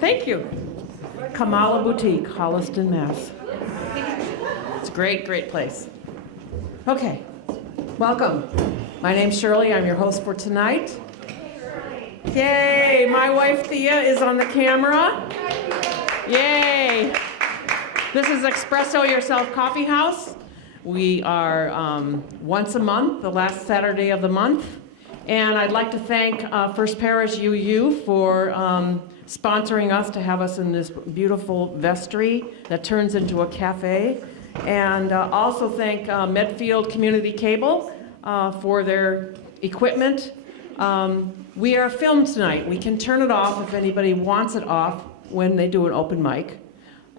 Thank you. Kamala Boutique, Holliston, Mass. It's a great, great place. Okay, welcome. My name's Shirley. I'm your host for tonight. Yay! My wife Thea is on the camera. Yay! This is Expresso Yourself Coffeehouse. We are once a month, the last Saturday of the month. And I'd like to thank First Parish UU for sponsoring us to have us in this beautiful vestry that turns into a cafe. And also thank Medfield Community Cable for their equipment. We are filmed tonight. We can turn it off if anybody wants it off when they do an open mic.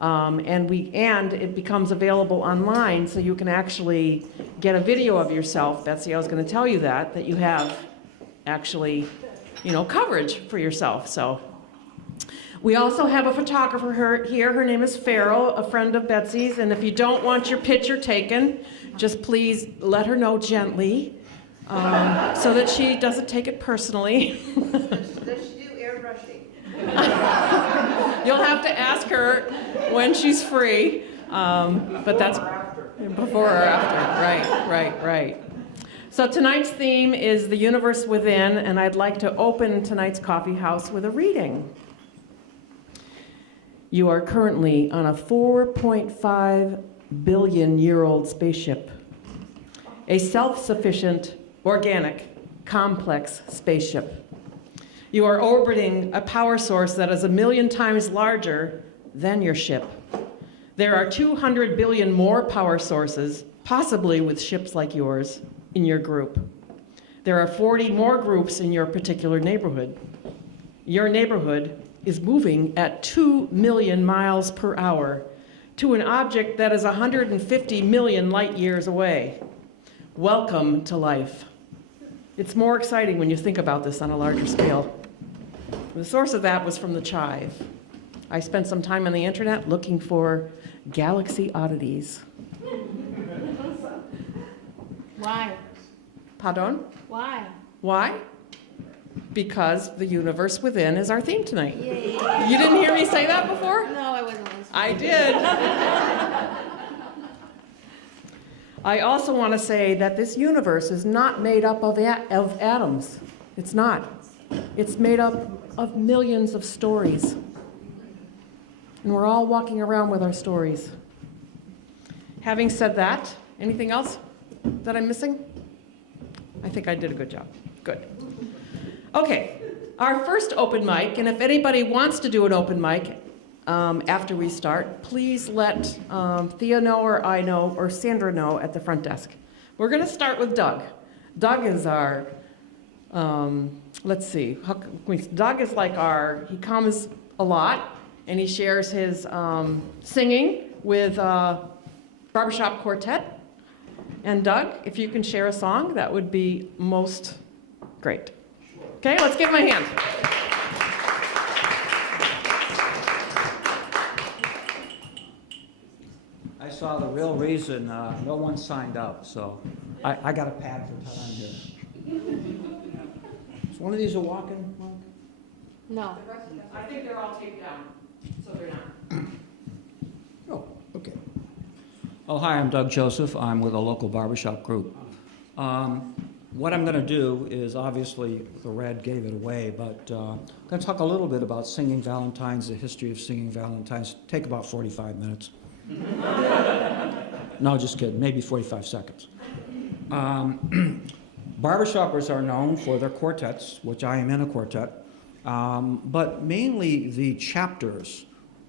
And it becomes available online, so you can actually get a video of yourself. Betsy, I was going to tell you that you have actually, coverage for yourself. So we also have a photographer here. Her name is Farrell, a friend of Betsy's. And if you don't want your picture taken, just please let her know gently so that she doesn't take it personally. Does she do airbrushing? You'll have to ask her when she's free. But that's before or after. Right. So tonight's theme is the universe within, and I'd like to open tonight's coffee house with a reading. You are currently on a 4.5 billion-year-old spaceship, a self-sufficient, organic, complex spaceship. You are orbiting a power source that is 1 million times larger than your ship. There are 200 billion more power sources, possibly with ships like yours, in your group. There are 40 more groups in your particular neighborhood. Your neighborhood is moving at 2 million miles per hour to an object that is 150 million light years away. Welcome to life. It's more exciting when you think about this on a larger scale. The source of that was from the Chive. I spent some time on the internet looking for galaxy oddities. Why? Pardon? Why? Why? Because the universe within is our theme tonight. Yay. You didn't hear me say that before? No, I wasn't listening. I did. I also want to say that this universe is not made up of atoms. It's not. It's made up of millions of stories. And we're all walking around with our stories. Having said that, anything else that I'm missing? I think I did a good job. Good. Okay, our first open mic, and if anybody wants to do an open mic after we start, please let Thea know, or I know, or Sandra know at the front desk. We're going to start with Doug. Doug is our, Doug is like he comes a lot, and he shares his singing with Barbershop Quartet. And Doug, if you can share a song, that would be most great. Okay, let's give him a hand. I saw the real reason no one signed up, so I got a pad for time here. Is one of these a walk-in, Mark? No. I think they're all taped down, so they're not. Oh, okay. Oh, hi, I'm Doug Joseph. I'm with a local barbershop group. What I'm going to do is, obviously, the red gave it away, but I'm going to talk a little bit about singing Valentines, the history of singing Valentines. Take about 45 minutes. No, just kidding. Maybe 45 seconds. Barbershoppers are known for their quartets, which I am in a quartet, but mainly the chapters,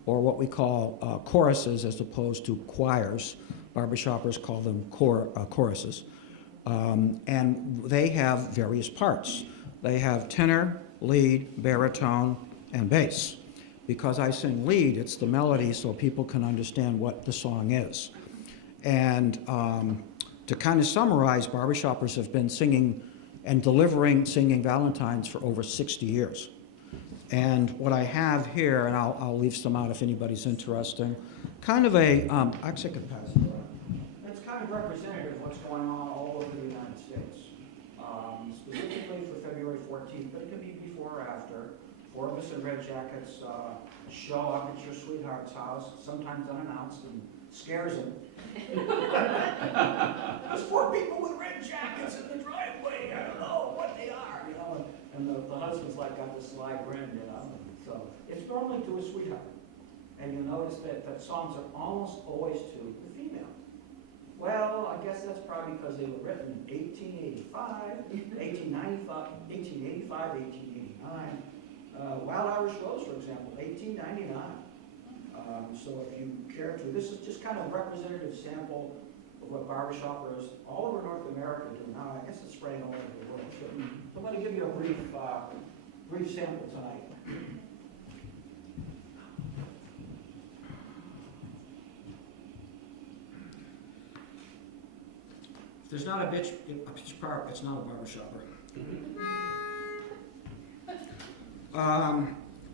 or what we call choruses as opposed to choirs. Barbershoppers call them choruses. And they have various parts. They have tenor, lead, baritone, and bass. Because I sing lead, it's the melody so people can understand what the song is. And to kind of summarize, barbershoppers have been singing and delivering singing Valentines for over 60 years. And what I have here, and I'll leave some out if anybody's interested, kind of a, actually I could pass it around. It's kind of representative of what's going on all over the United States. Specifically for February 14th. 14th, but it can be before or after. 4 of us in red jackets show up at your sweetheart's house, sometimes unannounced, and scares them. There's 4 people with red jackets in the driveway. I don't know what they are, you know. And the husband's like got this sly grin, you know. So it's normally to a sweetheart. And you'll notice that songs are almost always to the female. Well, I guess that's probably because they were written in 1885, 1885, 1889. Wild Irish Rose, for example, 1899. So if you care to, this is just kind of a representative sample of what barbershoppers all over North America do now. I guess it's spreading all over the world too. So I'm going to give you a brief sample tonight. If there's not a pitch part, it's not a barbershopper.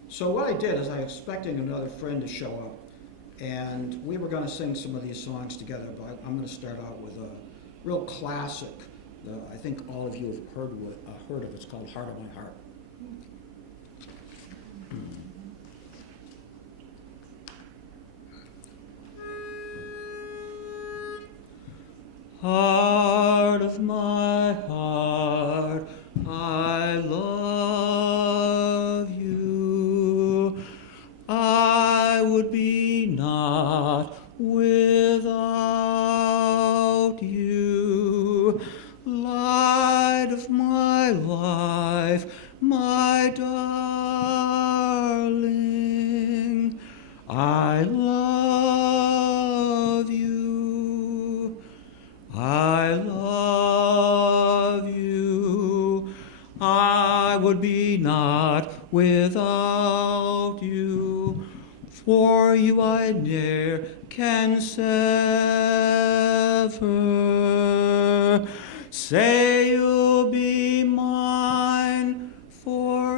So what I did is I was expecting another friend to show up, and we were going to sing some of these songs together, but I'm going to start out with a real classic. I think all of you have heard of it. It's called Heart of My Heart. Heart of my heart, I love you. I would be not without you. Light of my life, my darling, I love you. I love you. I would be not without you. For you I ne'er can sever. Say you'll be mine forever.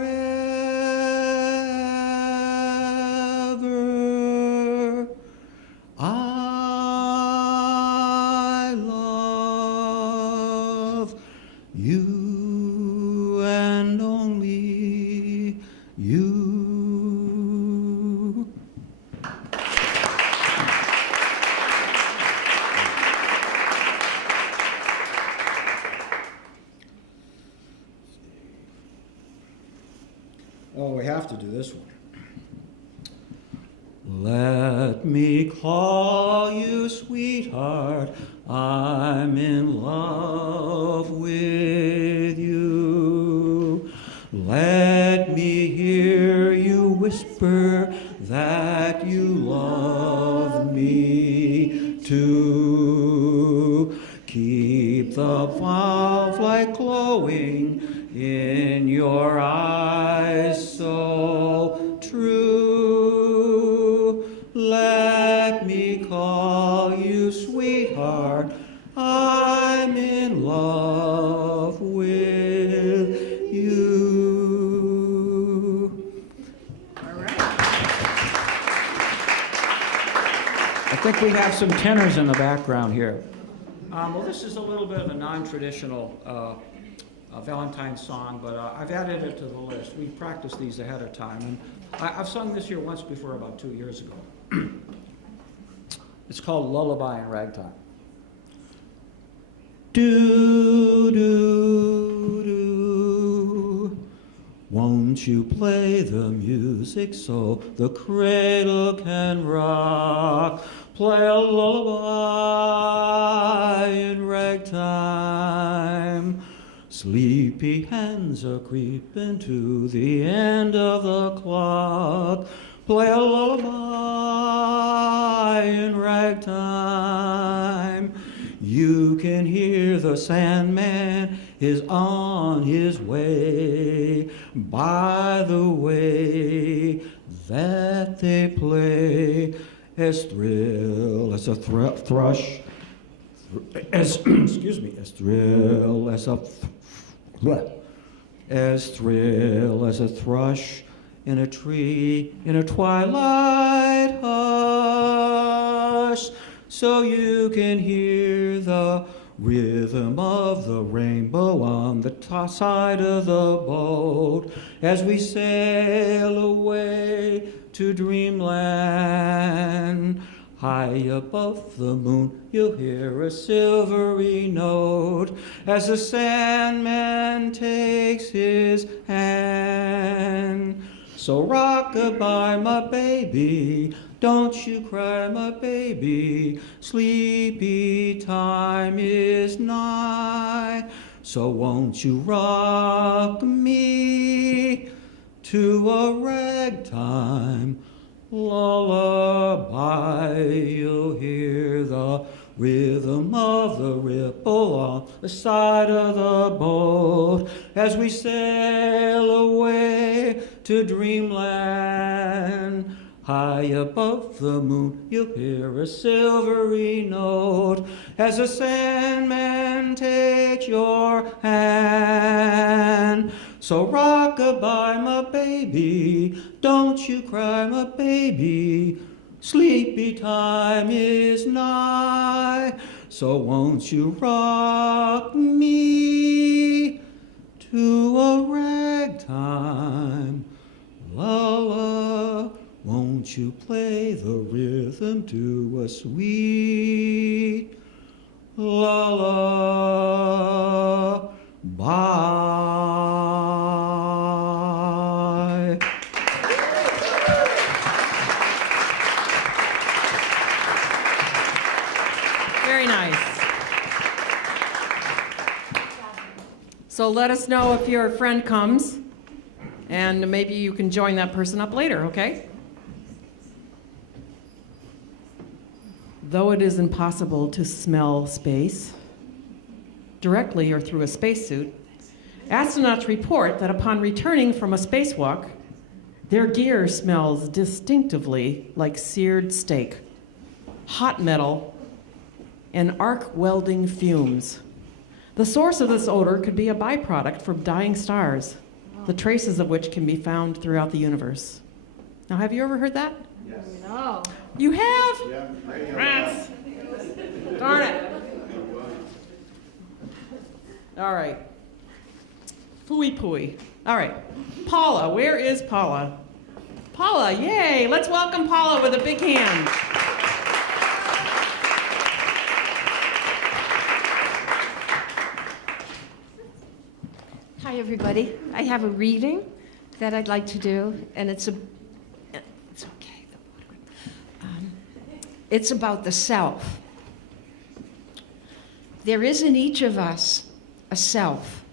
I love you and only you. Oh, we have to do this one. Let me call you sweetheart, I'm in love with you. Let me hear you whisper that you love me too. Keep the firefly glowing in your eyes so true. Let me call you sweetheart, I'm in love with you. All right. I think we have some tenors in the background here. Well, this is a little bit of a non-traditional Valentine's song, but I've added it to the list. We practiced these ahead of time, and I've sung this here once before, about 2 years ago. It's called Lullaby in Ragtime. Do, do, do. Won't you play the music so the cradle can rock? Play a lullaby in ragtime. Sleepy hands are creeping to the end of the clock. Play a lullaby in ragtime. You can hear the Sandman is on his way. By the way that they play, as thrill as a thrush, as excuse me, as thrill as a as thrill as a thrush in a tree in a twilight hush. So you can hear the rhythm of the rainbow on the side of the boat as we sail away to dreamland. High above the moon, you'll hear a silvery note as the Sandman takes his hand. So rock-a-bye, my baby, don't you cry, my baby, sleepy time is nigh. So won't you rock me to a ragtime lullaby? You'll hear the rhythm of the ripple on the side of the boat as we sail away to dreamland. High above the moon, you'll hear a silvery note as the Sandman takes your hand. So rock-a-bye, my baby, don't you cry, my baby, sleepy time is nigh. So won't you rock me to a ragtime lullaby? Won't you play the rhythm to a sweet lullaby? Very nice. So let us know if your friend comes, and maybe you can join that person up later, okay? Though it is impossible to smell space, directly or through a spacesuit, astronauts report that upon returning from a spacewalk, their gear smells distinctively like seared steak, hot metal, and arc welding fumes. The source of this odor could be a byproduct from dying stars, the traces of which can be found throughout the universe. Now, have you ever heard that? No. You have? Yeah, radio. Rats. Darn it. All right. Pooey pooey. All right. Paula, where is Paula? Paula, yay. Let's welcome Paula with a big hand. Hi, everybody. I have a reading that I'd like to do, and it's okay. It's about the self. There is in each of us a self.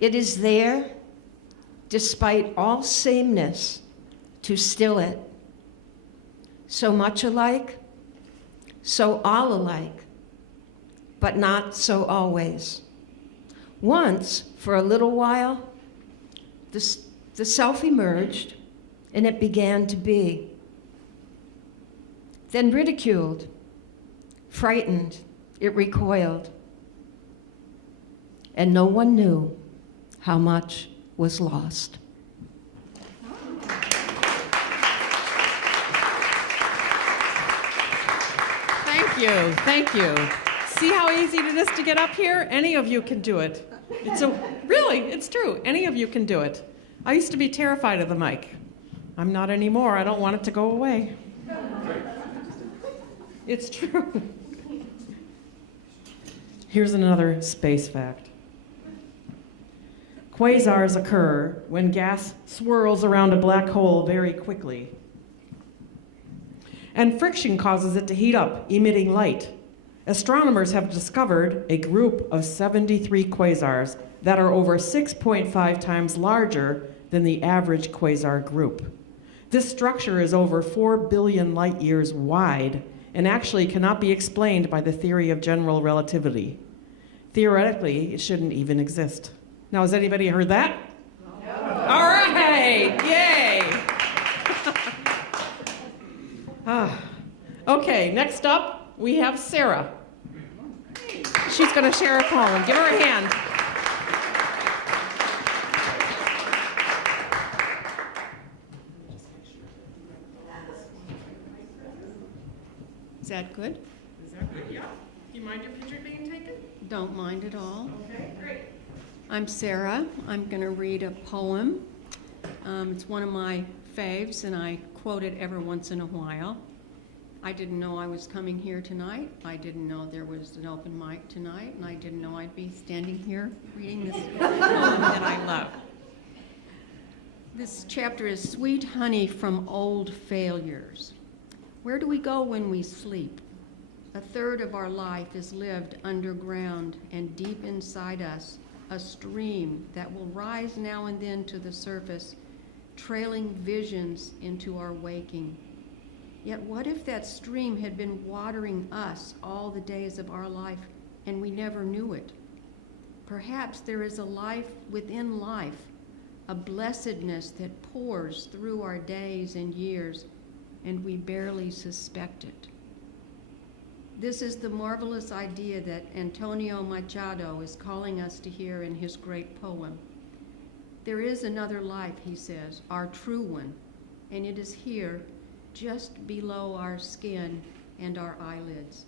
It is there, despite all sameness, to still it. So much alike, so all alike, but not so always. Once, for a little while, the self emerged, and it began to be. Then ridiculed, frightened, it recoiled, and no one knew how much was lost. Thank you. Thank you. See how easy it is to get up here? Any of you can do it. It's true. Any of you can do it. I used to be terrified of the mic. I'm not anymore. I don't want it to go away. It's true. Here's another space fact. Quasars occur when gas swirls around a black hole very quickly. And friction causes it to heat up, emitting light. Astronomers have discovered a group of 73 quasars that are over 6.5 times larger than the average quasar group. This structure is over 4 billion light years wide and actually cannot be explained by the theory of general relativity. Theoretically, it shouldn't even exist. Now, has anybody heard that? No. All right, yay. Okay, next up, we have Sarah. She's going to share a poem. Give her a hand. Is that good? Is that good? Yeah. Do you mind your picture being taken? Don't mind at all. Okay, great. I'm Sarah. I'm going to read a poem. It's one of my faves, and I quote it every once in a while. I didn't know I was coming here tonight. I didn't know there was an open mic tonight, and I didn't know I'd be standing here reading this poem that I love. This chapter is Sweet Honey from Old Failures. Where do we go when we sleep? A third of our life is lived underground, and deep inside us, a stream that will rise now and then to the surface, trailing visions into our waking. Yet what if that stream had been watering us all the days of our life and we never knew it? Perhaps there is a life within life, a blessedness that pours through our days and years, and we barely suspect it. This is the marvelous idea that Antonio Machado is calling us to hear in his great poem. There is another life, he says, our true one, and it is here, just below our skin and our eyelids.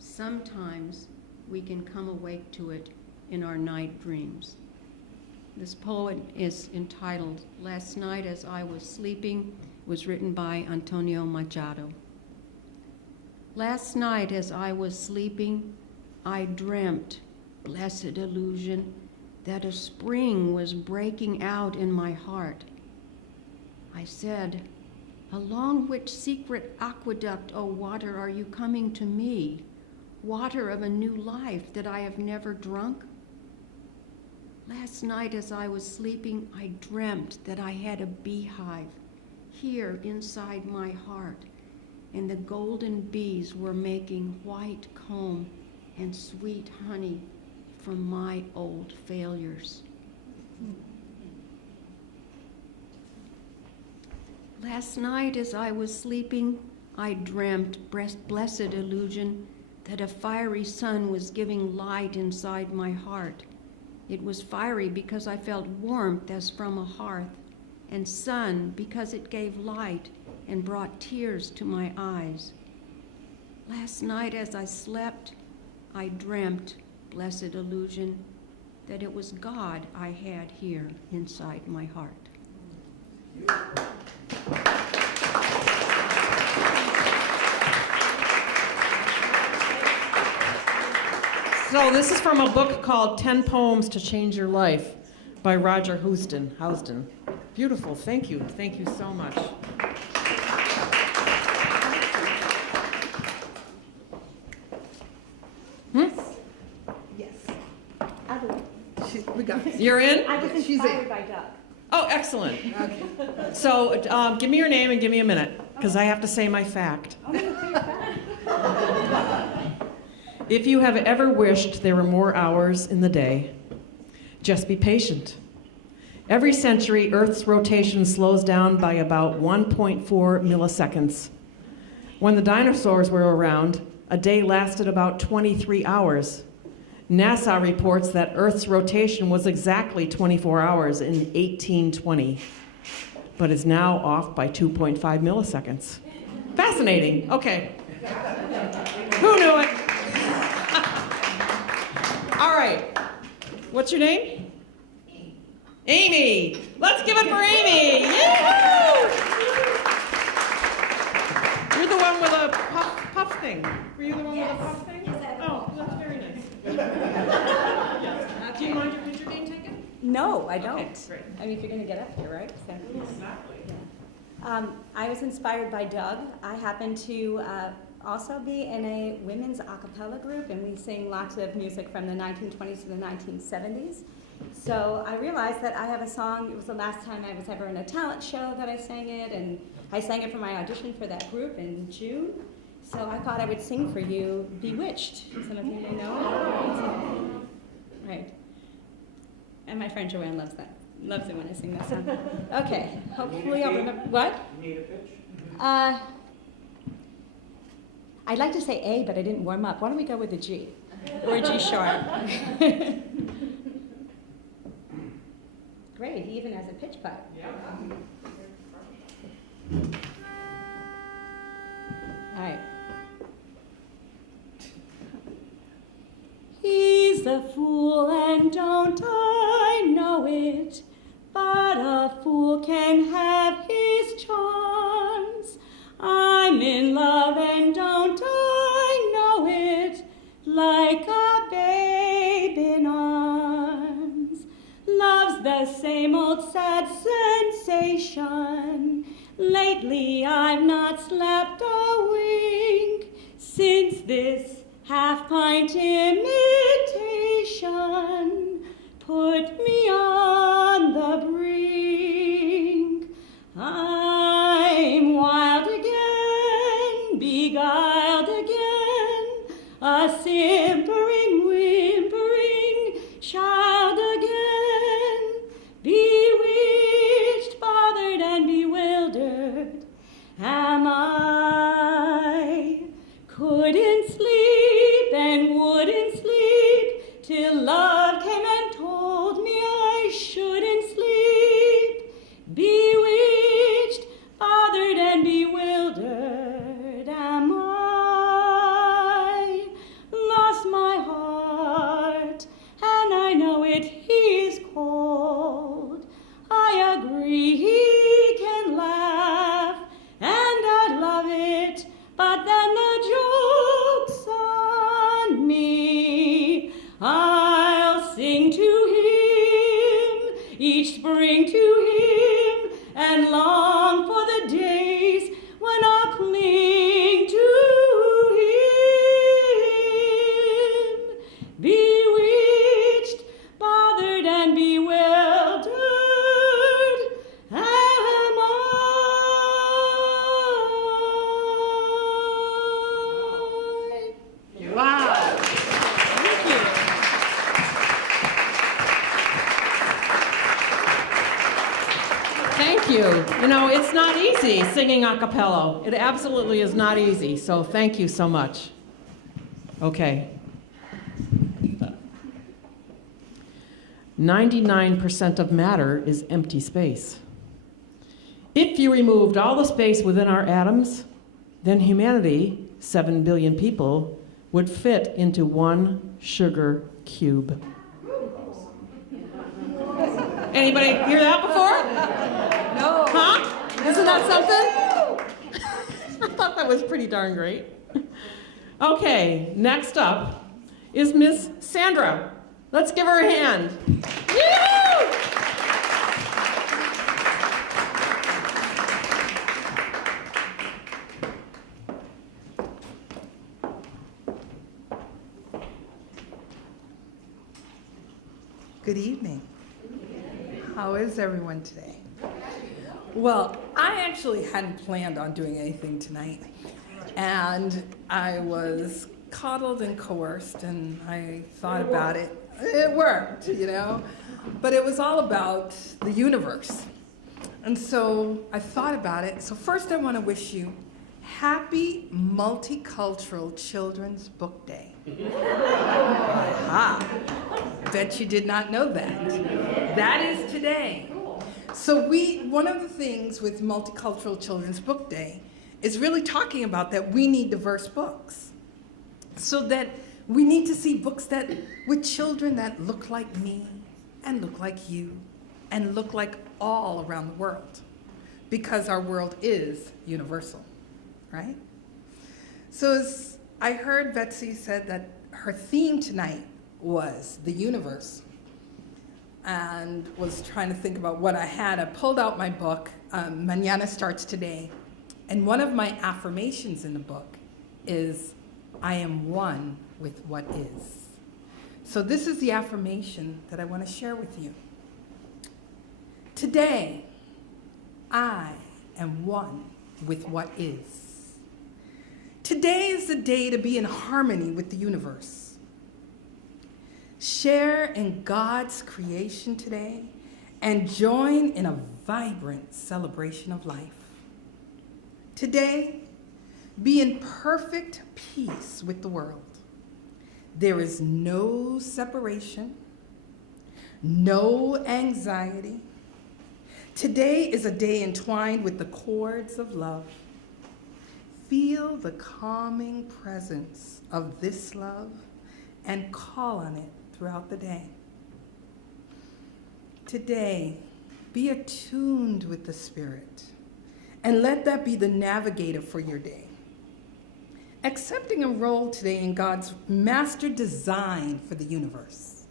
Sometimes we can come awake to it in our night dreams. This poem is entitled Last Night as I Was Sleeping. It was written by Antonio Machado. Last night as I was sleeping, I dreamt, blessed illusion, that a spring was breaking out in my heart. I said, along which secret aqueduct, O water, are you coming to me? Water of a new life that I have never drunk? Last night as I was sleeping, I dreamt that I had a beehive here inside my heart, and the golden bees were making white comb and sweet honey from my old failures. Last night as I was sleeping, I dreamt, blessed illusion, that a fiery sun was giving light inside my heart. It was fiery because I felt warmth as from a hearth, and sun because it gave light and brought tears to my eyes. Last night as I slept, I dreamt, blessed illusion, that it was God I had here inside my heart. So this is from a book called 10 Poems to Change Your Life by Roger Housden. Beautiful, thank you so much. Yes. We got it. You're in? I was She's inspired in. by Doug. Oh, excellent. Okay. So give me your name and give me a minute, because I have to say my fact. Oh, no, say it back. If you have ever wished there were more hours in the day, just be patient. Every century, Earth's rotation slows down by about 1.4 milliseconds. When the dinosaurs were around, a day lasted about 23 hours. NASA reports that Earth's rotation was exactly 24 hours in 1820, but is now off by 2.5 milliseconds. Fascinating. Okay. Who knew it? All right. What's your name? Amy. Let's give it for Amy. Yahoo! You're the one with a puff thing. Were you the one with a puff thing? Oh, that's very nice. Do you mind your picture being taken? No, I don't. Okay, great. I mean, if you're going to get up here, right? So, Exactly. I was inspired by Doug. I happen to also be in a women's a cappella group, and we sing lots of music from the 1920s to the 1970s. So I realized that I have a song. It was the last time I was ever in a talent show that I sang it, and I sang it for my audition for that group in June. So I thought I would sing for you Bewitched. Some of you may know. Right. And my friend Joanne loves that. Loves it when I sing that song. Okay. Hopefully I'll remember. What? You need a pitch? I'd like to say A, but I didn't warm up. Why don't we go with a G? Or a G sharp. Great, he even has a pitch putt. All right. a fool and don't I know it, but a fool can have his charms. I'm in love and don't I know it, like a babe in arms. Love's the same old sad sensation. Lately I've not slept a wink since this half-pint imitation put me on the brink. I'm wild again, beguiled again, a simpering, whimpering child again, bewitched, bothered, and bewildered am I. Couldn't sleep and wouldn't sleep till love came and told me I shouldn't sleep. Bewitched, bothered, and bewildered am I. Lost my heart, and I know it, he's cold. I agree he can laugh, and I'd love it, but then the joke's on me. I'll sing to him, each spring to him, and long for the days when I'll cling to him. Bewitched, bothered, and bewildered am I. Wow. Thank you. Thank you. You know, it's not easy singing a cappella. It absolutely is not easy, so thank you so much. Okay. 99% of matter is empty space. If you removed all the space within our atoms, then humanity, 7 billion people, would fit into one sugar cube. Anybody hear that before? No. Huh? Isn't that something? I thought that was pretty darn great. Okay, next up is Miss Sandra. Let's give her a hand. Woo! Good evening. How is everyone today? Well, I actually hadn't planned on doing anything tonight. And I was coddled and coerced, and I thought about it. It worked, you know? But it was all about the universe. And so I thought about it. So first I want to wish you Happy Multicultural Children's Book Day. Aha. Bet you did not know that. That is today. So one of the things with Multicultural Children's Book Day is really talking about that we need diverse books. So that we need to see books that with children that look like me and look like you and look like all around the world, because our world is universal, right? So as I heard Betsy said that her theme tonight was the universe, and was trying to think about what I had. I pulled out my book, Mañana Starts Today, and one of my affirmations in the book is, I am one with what is. So this is the affirmation that I want to share with you. Today, I am one with what is. Today is the day to be in harmony with the universe. Share in God's creation today and join in a vibrant celebration of life. Today, be in perfect peace with the world. There is no separation, no anxiety. Today is a day entwined with the cords of love. Feel the calming presence of this love and call on it throughout the day. Today, be attuned with the Spirit and let that be the navigator for your day. Accepting a role today in God's master design for the universe.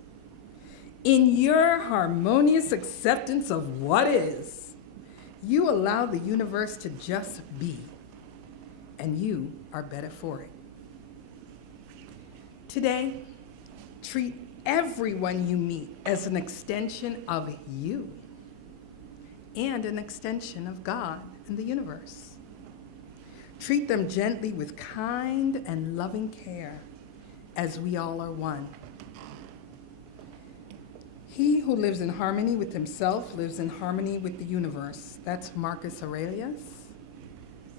In your harmonious acceptance of what is, you allow the universe to just be, and you are better for it. Today, treat everyone you meet as an extension of you and an extension of God and the universe. Treat them gently with kind and loving care, as we all are one. He who lives in harmony with himself lives in harmony with the universe. That's Marcus Aurelius.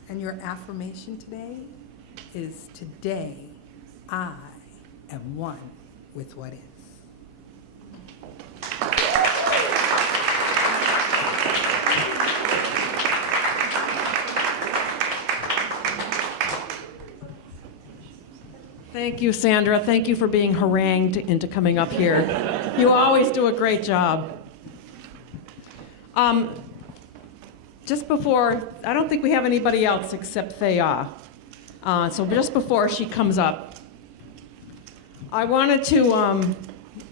And your affirmation today is, today I am one with what is. Thank you, Sandra. Thank you for being harangued into coming up here. You always do a great job. Just before, I don't think we have anybody else except Thea. So just before she comes up, I wanted to,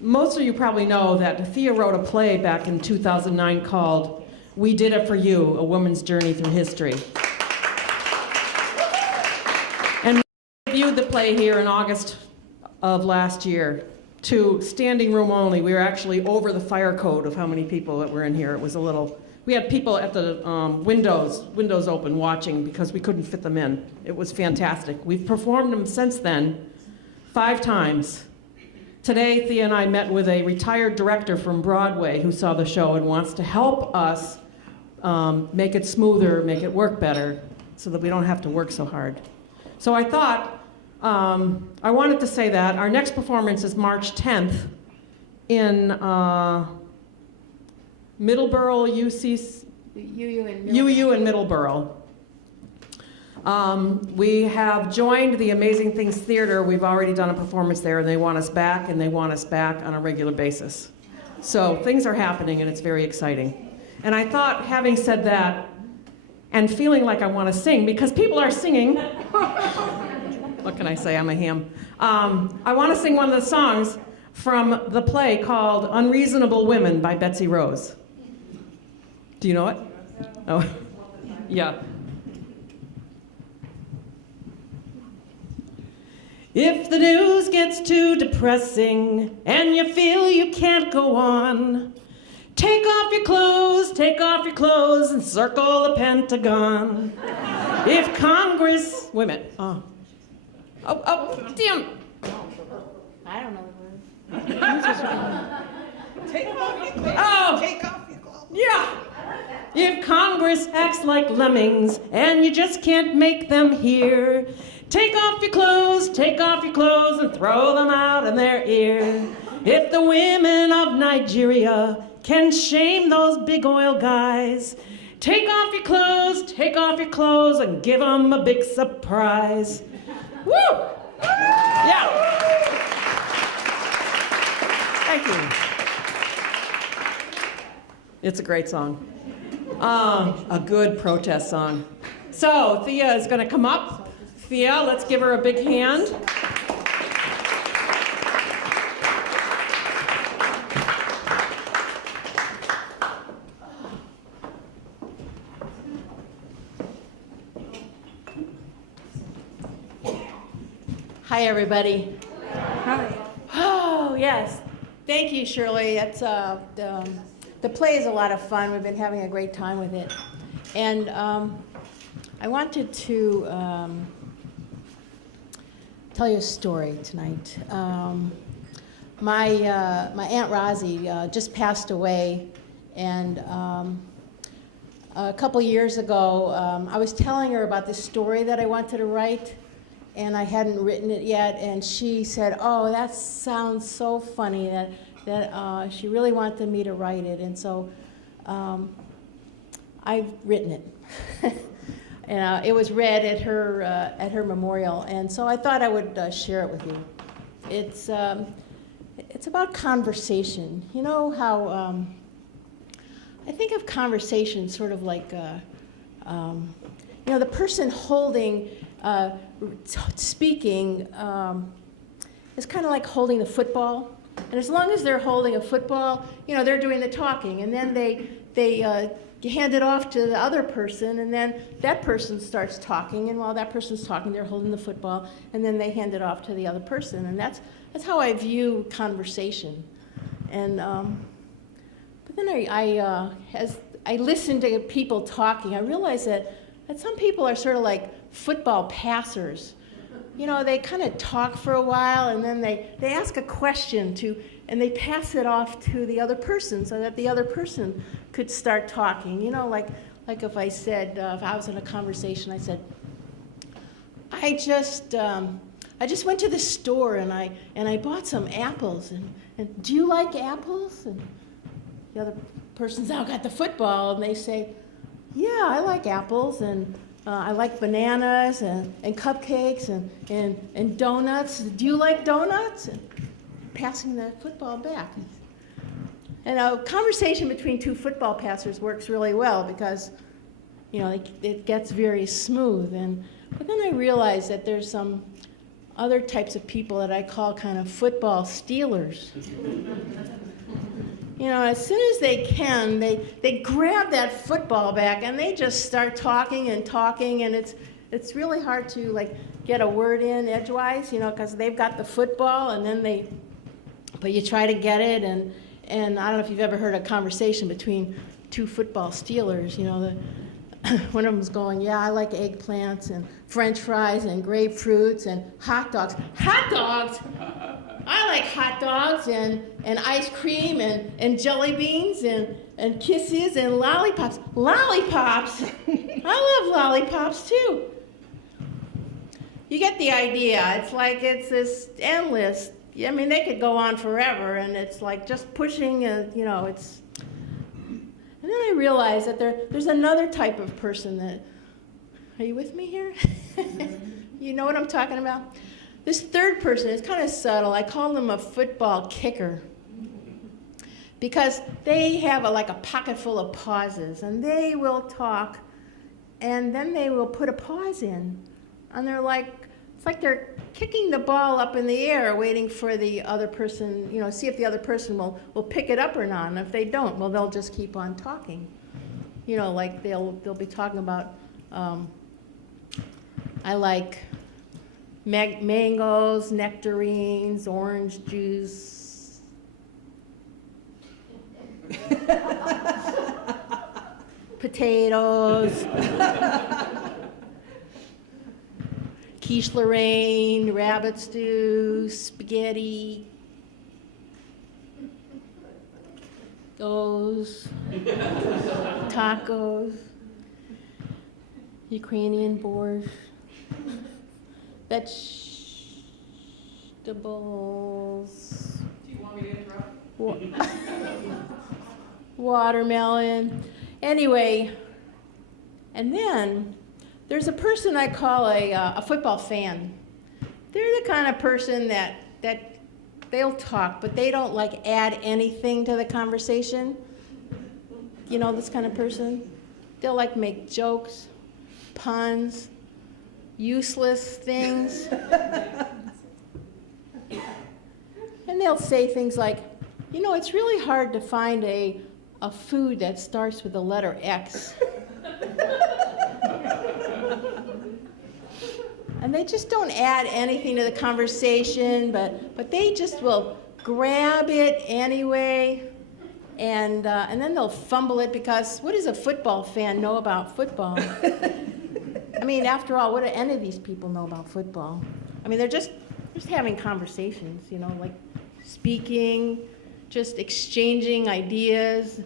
most of you probably know that Thea wrote a play back in 2009 called We Did It For You, A Woman's Journey Through History. And we viewed the play here in August of last year to standing room only. We were actually over the fire code of how many people that were in here. It was a little, we had people at the windows open watching because we couldn't fit them in. It was fantastic. We've performed them since then 5 times. Today, Thea and I met with a retired director from Broadway who saw the show and wants to help us make it smoother, make it work better, so that we don't have to work so hard. So I thought, I wanted to say that. Our next performance is March 10th in Middleborough, UU in Middleborough. We have joined the Amazing Things Theater. We've already done a performance there, and they want us back, and they want us back on a regular basis. So things are happening, and it's very exciting. And I thought, having said that, and feeling like I want to sing, because people are singing. What can I say? I'm a ham. I want to sing one of the songs from the play called Unreasonable Women by Betsy Rose. Do you know it? Oh, yeah. If the news gets too depressing and you feel you can't go on, take off your clothes and circle the Pentagon. If Congress, wait a minute, oh, damn. I don't know the word. Take off your clothes. Oh. Take off your clothes. Yeah. If Congress acts like lemmings and you just can't make them hear, take off your clothes and throw them out in their ear. If the women of Nigeria can shame those big oil guys, take off your clothes and give them a big surprise. Woo! Yeah. Thank you. It's a great song. A good protest song. So Thea is going to come up. Thea, let's give her a big hand. Hi, everybody. Hi. Oh, yes. Thank you, Shirley. It's, the play is a lot of fun. We've been having a great time with it. And I wanted to tell you a story tonight. My Aunt Rosie just passed away, and a couple years ago, I was telling her about this story that I wanted to write, and I hadn't written it yet, and she said, "Oh, that sounds so funny," that she really wanted me to write it, and so I've written it. And it was read at her memorial, and so I thought I would share it with you. it's about conversation. You know how I think of conversation sort of like, you know, the person holding, speaking is kind of like holding the football. And as long as they're holding a football, you know, they're doing the talking. And then they hand it off to the other person, and then that person starts talking. And while that person's talking, they're holding the football, and then they hand it off to the other person. And that's how I view conversation. And but then as I listen to people talking, I realize that some people are sort of like football passers. You know, they kind of talk for a while, and then they ask a question and they pass it off to the other person so that the other person could start talking. You know, like if I said, if I was in a conversation, I said, I just went to the store and I bought some apples, and do you like apples? And the other person's now got the football, and they say, yeah, I like apples, and I like bananas and cupcakes and donuts. Do you like donuts? And passing the football back. And a conversation between two football passers works really well because, you know, it gets very smooth. But then I realized that there's some other types of people that I call kind of football stealers. You know, as soon as they can, they grab that football back and they just start talking, and it's really hard to like get a word in edgewise, you know, because they've got the football, and then but you try to get it, and I don't know if you've ever heard a conversation between two football stealers. You know, one of them's going, yeah, I like eggplants and French fries and grapefruits and hot dogs. Hot dogs? I like hot dogs and ice cream and jelly beans and kisses and lollipops. Lollipops? I love lollipops too. You get the idea. It's like it's this endless, I mean, they could go on forever, and it's like just pushing, you know, it's... And then I realized that there's another type of person that... Are you with me here? You know what I'm talking about? This third person is kind of subtle. I call them a football kicker. Because they have like a pocket full of pauses, and they will talk, and then they will put a pause in. And they're like, it's like they're kicking the ball up in the air, waiting for the other person, you know, see if the other person will pick it up or not. And if they don't, well, they'll just keep on talking. You know, like they'll be talking about, I like mangoes, nectarines, orange juice. Potatoes. Quiche Lorraine, rabbit stew, spaghetti, those, tacos, Ukrainian borscht, vegetables. Do you want me to interrupt? Watermelon. Anyway, and then there's a person I call a football fan. They're the kind of person that they'll talk, but they don't like add anything to the conversation. You know this kind of person? They'll like make jokes, puns, useless things. And they'll say things like, you know, it's really hard to find a food that starts with the letter X. And they just don't add anything to the conversation, but they just will grab it anyway, and then they'll fumble it, because what does a football fan know about football? I mean, after all, what do any of these people know about football? I mean, they're just having conversations, you know, like speaking, just exchanging ideas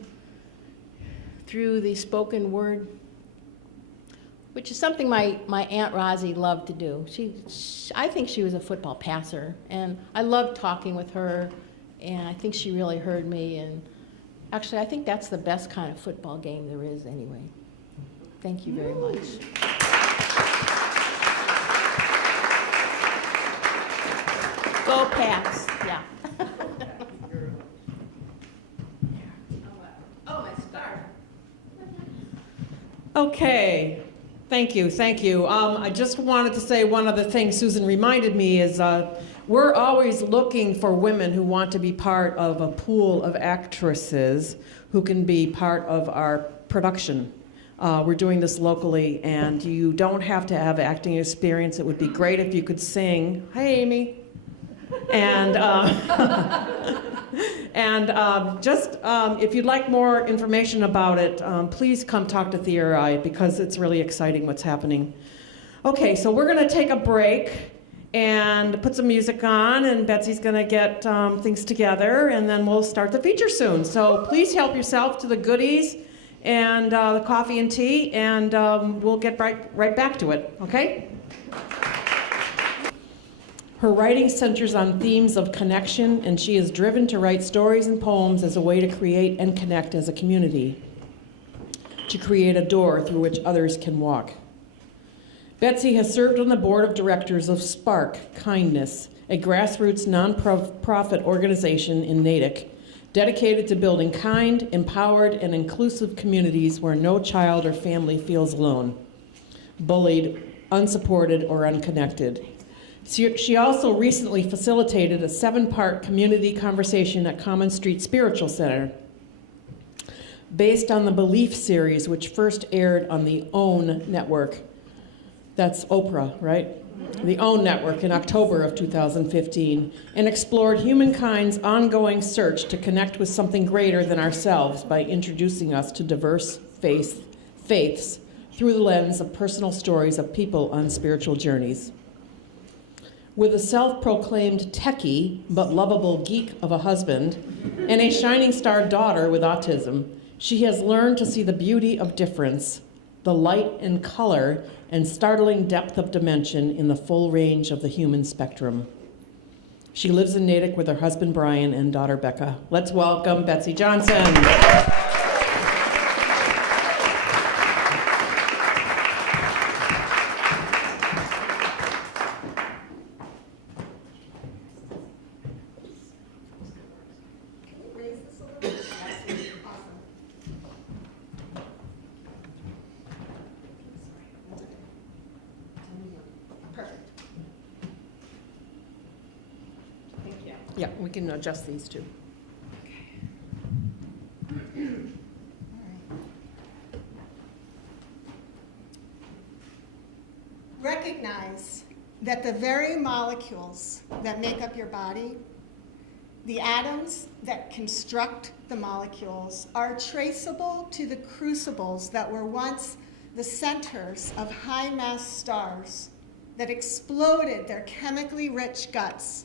through the spoken word, which is something my Aunt Rosie loved to do. I think she was a football passer, and I loved talking with her, and I think she really heard me, and actually I think that's the best kind of football game there is anyway. Thank you very much. Go Pats, yeah. Okay, thank you, thank you. I just wanted to say one other thing Susan reminded me is we're always looking for women who want to be part of a pool of actresses who can be part of our production. We're doing this locally, and you don't have to have acting experience. It would be great if you could sing. Hi, Amy. And if you'd like more information about it, please come talk to Thea or I, because it's really exciting what's happening. Okay, so we're going to take a break and put some music on, and Betsy's going to get things together, and then we'll start the feature soon. So please help yourself to the goodies and the coffee and tea, and we'll get right back to it, okay? Her writing centers on themes of connection, and she is driven to write stories and poems as a way to create and connect as a community, to create a door through which others can walk. Betsy has served on the board of directors of Spark Kindness, a grassroots nonprofit organization in Natick, dedicated to building kind, empowered, and inclusive communities where no child or family feels alone, bullied, unsupported, or unconnected. She also recently facilitated a 7-part community conversation at Common Street Spiritual Center, based on the Belief series, which first aired on the OWN network. That's Oprah, right? The OWN network in October of 2015, and explored humankind's ongoing search to connect with something greater than ourselves by introducing us to diverse faiths through the lens of personal stories of people on spiritual journeys. With a self-proclaimed techie but lovable geek of a husband and a shining star daughter with autism, she has learned to see the beauty of difference, the light and color, and startling depth of dimension in the full range of the human spectrum. She lives in Natick with her husband Brian and daughter Becca. Let's welcome Betsy Johnson. Yeah, we can adjust these too. Recognize that the very molecules that make up your body, the atoms that construct the molecules, are traceable to the crucibles that were once the centers of high-mass stars that exploded their chemically rich guts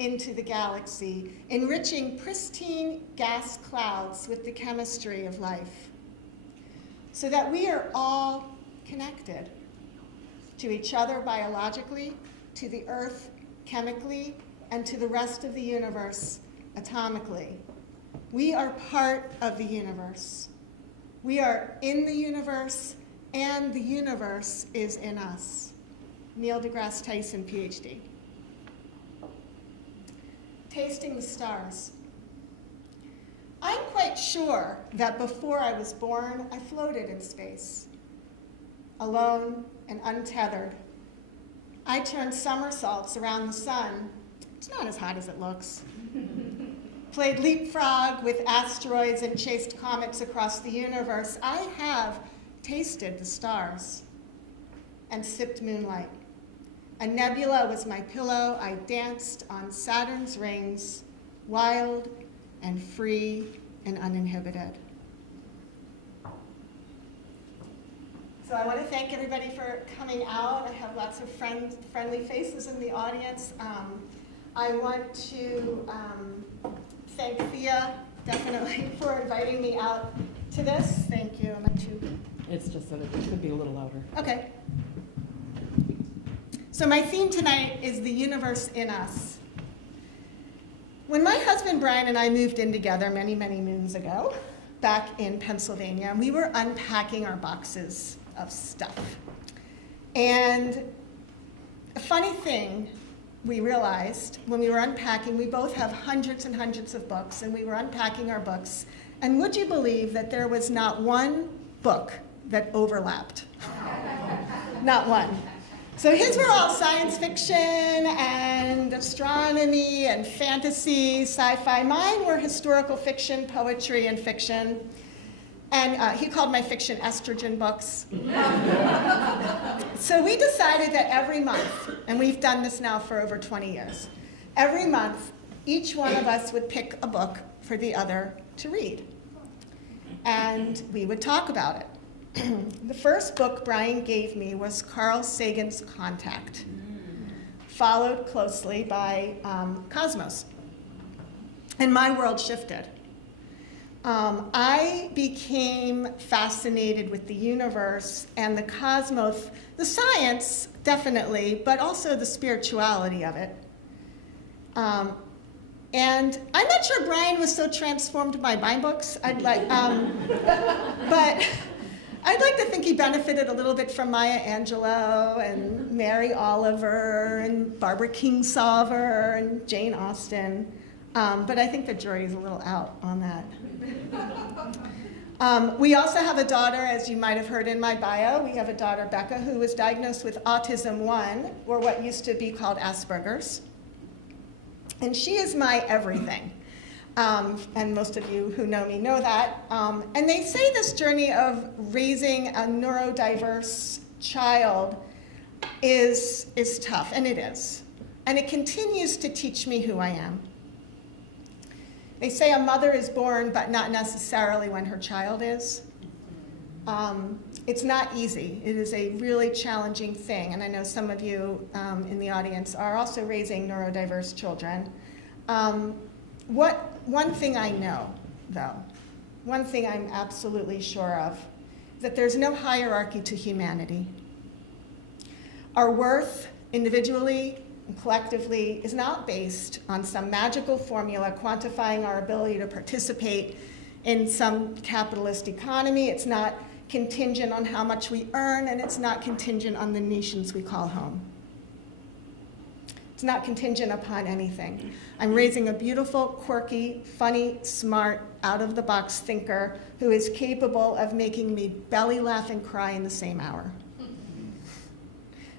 into the galaxy, enriching pristine gas clouds with the chemistry of life, so that we are all connected to each other biologically, to the earth chemically, and to the rest of the universe atomically. We are part of the universe. We are in the universe, and the universe is in us. Neil deGrasse Tyson, PhD. Tasting the stars. I'm quite sure that before I was born, I floated in space, alone and untethered. I turned somersaults around the sun. It's not as hot as it looks. Played leapfrog with asteroids and chased comets across the universe. I have tasted the stars and sipped moonlight. A nebula was my pillow. I danced on Saturn's rings, wild and free and uninhibited. So I want to thank everybody for coming out. I have lots of friendly faces in the audience. I want to thank Thea, definitely, for inviting me out to this. Thank you. It's just that it could be a little louder. Okay. So my theme tonight is the universe in us. When my husband Brian and I moved in together many, many moons ago, back in Pennsylvania, we were unpacking our boxes of stuff. And a funny thing we realized when we were unpacking, we both have hundreds and hundreds of books, and we were unpacking our books. And would you believe that there was not one book that overlapped. Not one. So his were all science fiction and astronomy and fantasy, sci-fi. Mine were historical fiction, poetry, and fiction. And he called my fiction estrogen books. So we decided that every month, and we've done this now for over 20 years, every month, each one of us would pick a book for the other to read. And we would talk about it. The first book Brian gave me was Carl Sagan's Contact, followed closely by Cosmos. And my world shifted. I became fascinated with the universe and the cosmos, the science, definitely, but also the spirituality of it. And I'm not sure Brian was so transformed by my books. But I'd like to think he benefited a little bit from Maya Angelou and Mary Oliver and Barbara Kingsolver and Jane Austen. But I think the jury is a little out on that. We also have a daughter, as you might have heard in my bio. We have a daughter, Becca, who was diagnosed with autism 1, or what used to be called Asperger's. And she is my everything. And most of you who know me know that. And they say this journey of raising a neurodiverse child is tough, and it is. And it continues to teach me who I am. They say a mother is born, but not necessarily when her child is. It's not easy. It is a really challenging thing, and I know some of you in the audience are also raising neurodiverse children. One thing I know, though, one thing I'm absolutely sure of, is that there's no hierarchy to humanity. Our worth, individually and collectively, is not based on some magical formula quantifying our ability to participate in some capitalist economy. It's not contingent on how much we earn, and it's not contingent on the nations we call home. It's not contingent upon anything. I'm raising a beautiful, quirky, funny, smart, out-of-the-box thinker who is capable of making me belly laugh and cry in the same hour.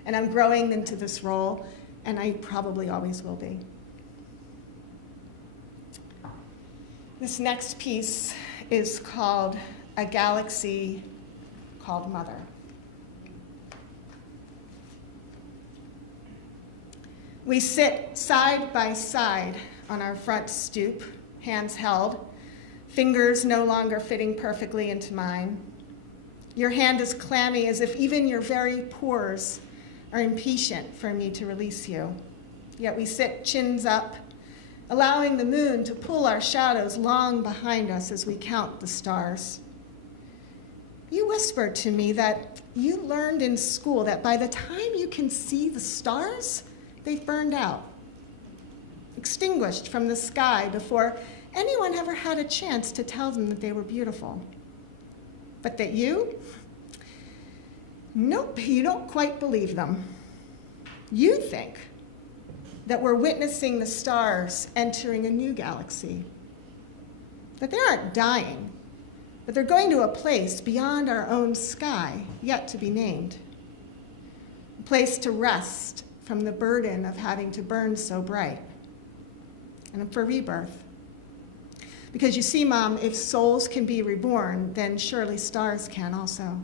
And I'm growing into this role, and I probably always will be. This next piece is called A Galaxy Called Mother. We sit side by side on our front stoop, hands held, fingers no longer fitting perfectly into mine. Your hand is clammy, as if even your very pores are impatient for me to release you. Yet we sit chins up, allowing the moon to pull our shadows long behind us as we count the stars. You whispered to me that you learned in school that by the time you can see the stars, they've burned out, extinguished from the sky before anyone ever had a chance to tell them that they were beautiful. But that you? Nope, you don't quite believe them. You think that we're witnessing the stars entering a new galaxy, that they aren't dying, but they're going to a place beyond our own sky, yet to be named, a place to rest from the burden of having to burn so bright, and for rebirth. Because you see, Mom, if souls can be reborn, then surely stars can also.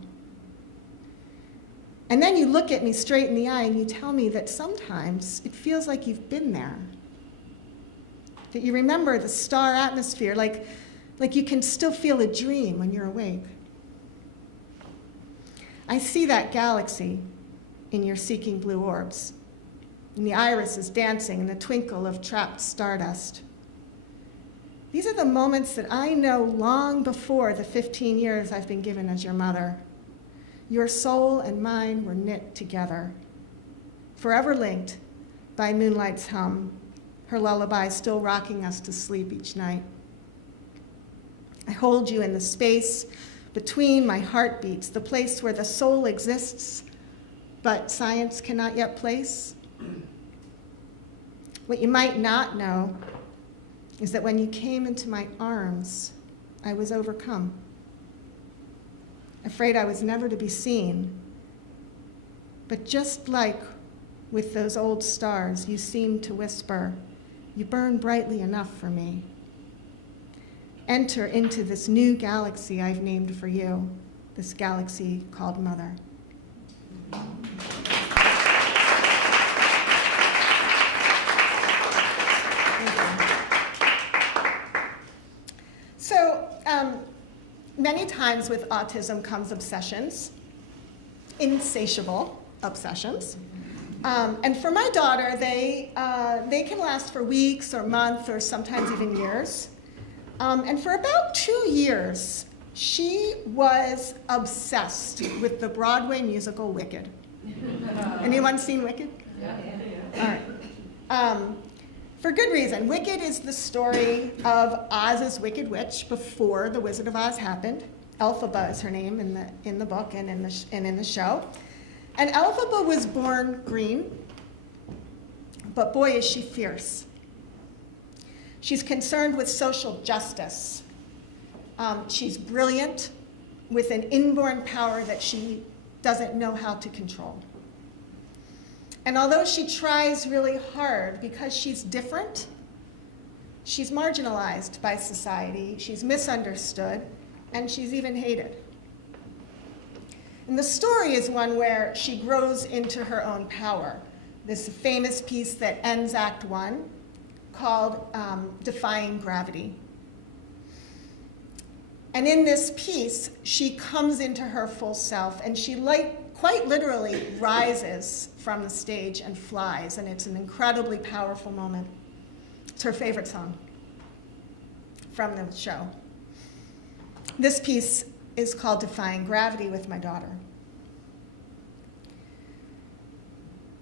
And then you look at me straight in the eye and you tell me that sometimes it feels like you've been there, that you remember the star atmosphere, like you can still feel a dream when you're awake. I see that galaxy in your seeking blue orbs, and the iris is dancing in the twinkle of trapped stardust. These are the moments that I know long before the 15 years I've been given as your mother. Your soul and mine were knit together, forever linked by moonlight's hum, her lullaby still rocking us to sleep each night. I hold you in the space between my heartbeats, the place where the soul exists, but science cannot yet place. What you might not know is that when you came into my arms, I was overcome. afraid I was never to be seen. But just like with those old stars, you seemed to whisper, "You burn brightly enough for me. Enter into this new galaxy I've named for you, this galaxy called Mother." So, many times with autism comes obsessions, insatiable obsessions. And for my daughter, they can last for weeks or months or sometimes even years. And for about 2 years, she was obsessed with the Broadway musical Wicked. Anyone seen Wicked? Yeah. All right. For good reason. Wicked is the story of Oz's Wicked Witch before The Wizard of Oz happened. Elphaba is her name in the book and in the show. And Elphaba was born green, but boy, is she fierce. She's concerned with social justice. She's brilliant with an inborn power that she doesn't know how to control. And although she tries really hard because she's different, she's marginalized by society, she's misunderstood, and she's even hated. And the story is one where she grows into her own power. This famous piece that ends Act 1 called Defying Gravity. And in this piece, she comes into her full self, and she quite literally rises from the stage and flies, and it's an incredibly powerful moment. It's her favorite song from the show. This piece is called Defying Gravity with my daughter.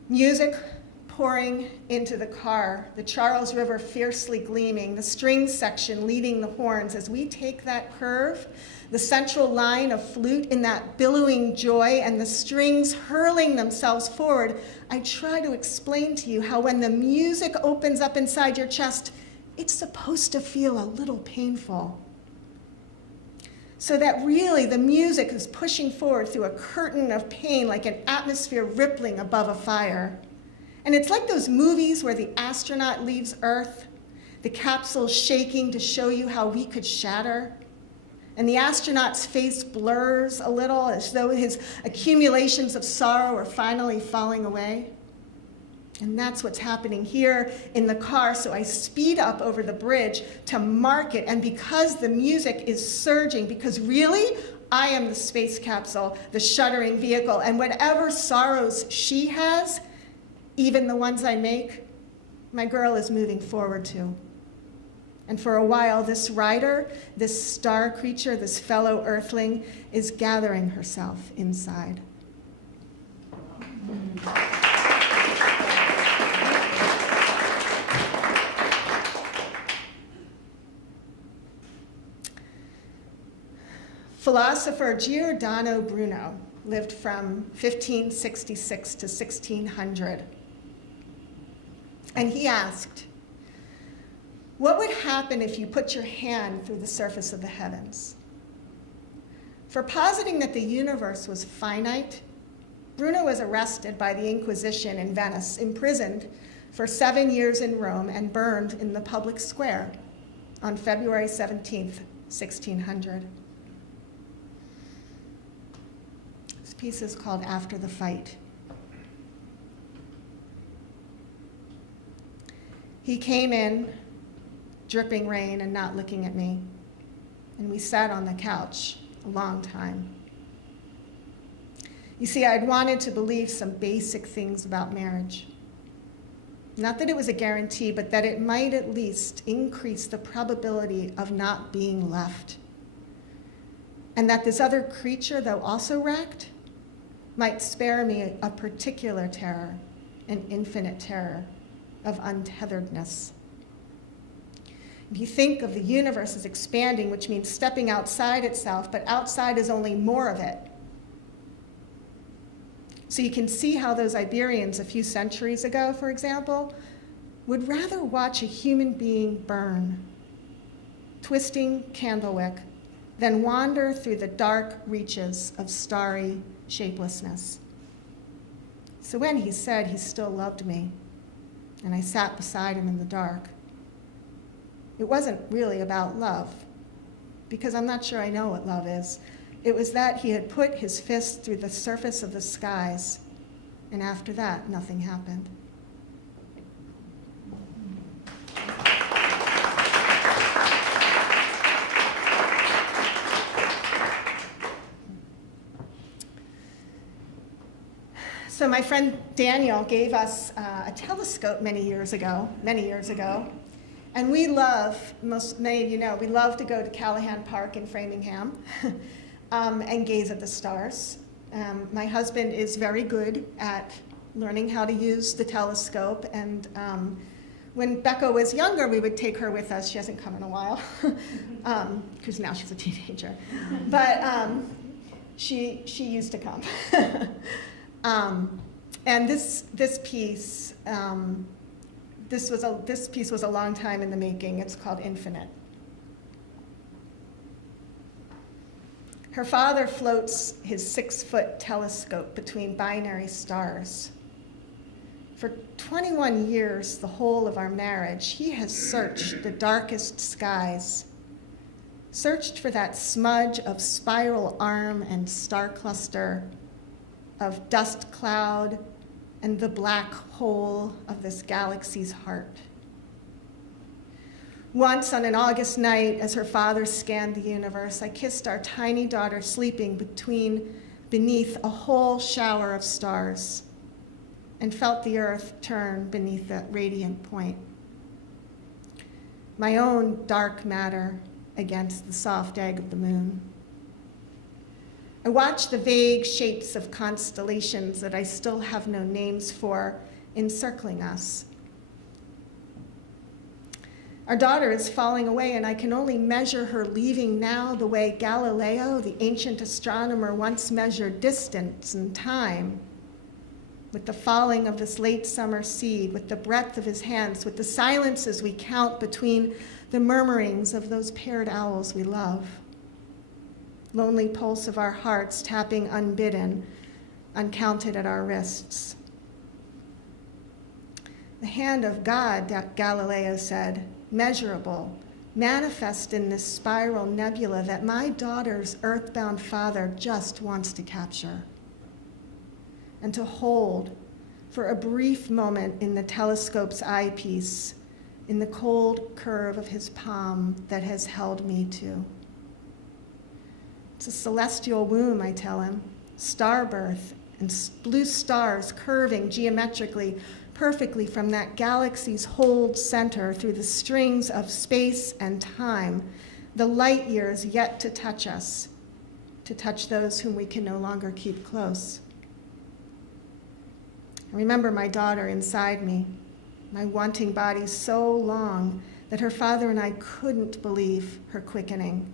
Music pouring into the car, the Charles River fiercely gleaming, the string section leading the horns as we take that curve, the central line of flute in that billowing joy and the strings hurling themselves forward. I try to explain to you how when the music opens up inside your chest, it's supposed to feel a little painful. So that really the music is pushing forward through a curtain of pain like an atmosphere rippling above a fire. And it's like those movies where the astronaut leaves Earth, the capsule shaking to show you how we could shatter. And the astronaut's face blurs a little as though his accumulations of sorrow are finally falling away. And that's what's happening here in the car, so I speed up over the bridge to mark it. And because the music is surging, because really, I am the space capsule, the shuddering vehicle, and whatever sorrows she has, even the ones I make, my girl is moving forward to. And for a while, this rider, this star creature, this fellow earthling, is gathering herself inside. Philosopher Giordano Bruno lived from 1566 to 1600. And he asked, what would happen if you put your hand through the surface of the heavens? For positing that the universe was finite, Bruno was arrested by the Inquisition in Venice, imprisoned for 7 years in Rome, and burned in the public square on February 17th, 1600. This piece is called After the Fight. He came in, dripping rain and not looking at me, and we sat on the couch a long time. You see, I'd wanted to believe some basic things about marriage. Not that it was a guarantee, but that it might at least increase the probability of not being left. And that this other creature, though also wrecked, might spare me a particular terror, an infinite terror of untetheredness. If you think of the universe as expanding, which means stepping outside itself, but outside is only more of it. So you can see how those Iberians a few centuries ago, for example, would rather watch a human being burn, twisting candlewick then wander through the dark reaches of starry shapelessness. So when he said he still loved me, and I sat beside him in the dark, it wasn't really about love, because I'm not sure I know what love is. It was that he had put his fist through the surface of the skies, and after that, nothing happened. So my friend Daniel gave us a telescope many years ago, and we love, many of you know, we love to go to Callahan Park in Framingham and gaze at the stars. My husband is very good at learning how to use the telescope, and when Becca was younger, we would take her with us. She hasn't come in a while, because now she's a teenager, but she used to come. And this piece was a long time in the making. It's called Infinite. Her father floats his 6-foot telescope between binary stars. For 21 years, the whole of our marriage, he has searched the darkest skies, searched for that smudge of spiral arm and star cluster, of dust cloud and the black hole of this galaxy's heart. Once on an August night, as her father scanned the universe, I kissed our tiny daughter sleeping beneath a whole shower of stars, and felt the earth turn beneath that radiant point. My own dark matter against the soft egg of the moon. I watch the vague shapes of constellations that I still have no names for encircling us. Our daughter is falling away, and I can only measure her leaving now the way Galileo, the ancient astronomer, once measured distance and time, with the falling of this late summer seed, with the breadth of his hands, with the silences we count between the murmurings of those paired owls we love. Lonely pulse of our hearts tapping unbidden, uncounted at our wrists. The hand of God, Galileo said, measurable, manifest in this spiral nebula that my daughter's earthbound father just wants to capture and to hold for a brief moment in the telescope's eyepiece, in the cold curve of his palm that has held me too. It's a celestial womb, I tell him, star birth, and blue stars curving geometrically, perfectly from that galaxy's hold center through the strings of space and time, the light years yet to touch us, to touch those whom we can no longer keep close. I remember my daughter inside me, my wanting body so long that her father and I couldn't believe her quickening.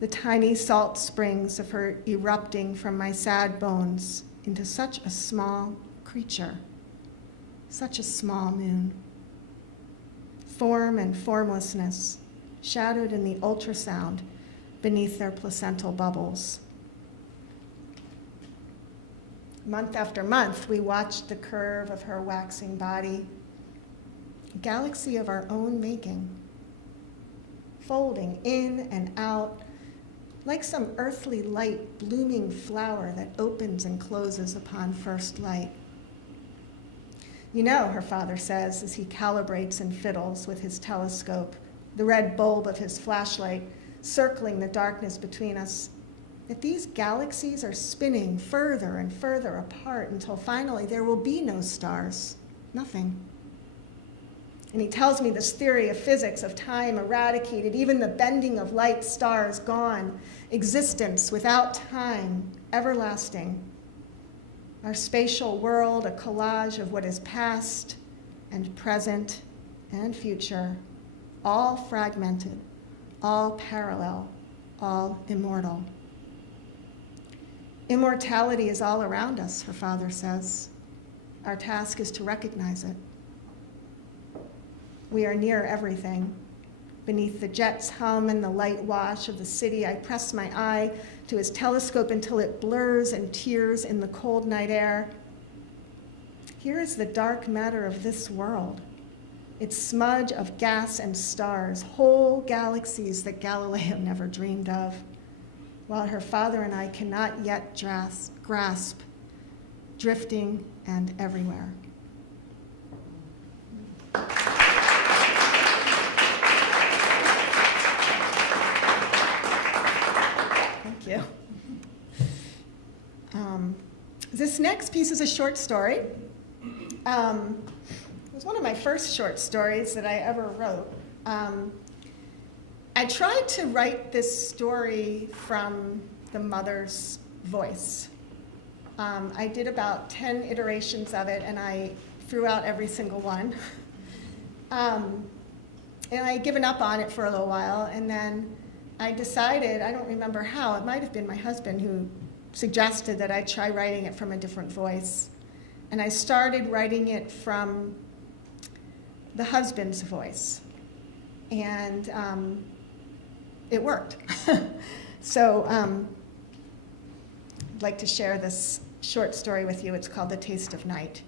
The tiny salt springs of her erupting from my sad bones into such a small creature, such a small moon. Form and formlessness, shadowed in the ultrasound beneath their placental bubbles. Month after month, we watched the curve of her waxing body, a galaxy of our own making, folding in and out, like some earthly light blooming flower that opens and closes upon first light. You know, her father says as he calibrates and fiddles with his telescope, the red bulb of his flashlight circling the darkness between us, that these galaxies are spinning further and further apart until finally there will be no stars, nothing. And he tells me this theory of physics of time eradicated, even the bending of light, stars gone, existence without time, everlasting. Our spatial world, a collage of what is past and present and future, all fragmented, all parallel, all immortal. Immortality is all around us, her father says. Our task is to recognize it. We are near everything, Beneath the jet's hum and the light wash of the city, I press my eye to his telescope until it blurs and tears in the cold night air. Here is the dark matter of this world, its smudge of gas and stars, whole galaxies that Galileo never dreamed of, while her father and I cannot yet grasp, drifting and everywhere. Thank you. This next piece is a short story. It was one of my first short stories that I ever wrote. I tried to write this story from the mother's voice. I did about 10 iterations of it, and I threw out every single one. And I had given up on it for a little while, and then I decided, I don't remember how, it might have been my husband who suggested that I try writing it from a different voice. And I started writing it from the husband's voice. And it worked. So I'd like to share this short story with you. It's called The Taste of Night.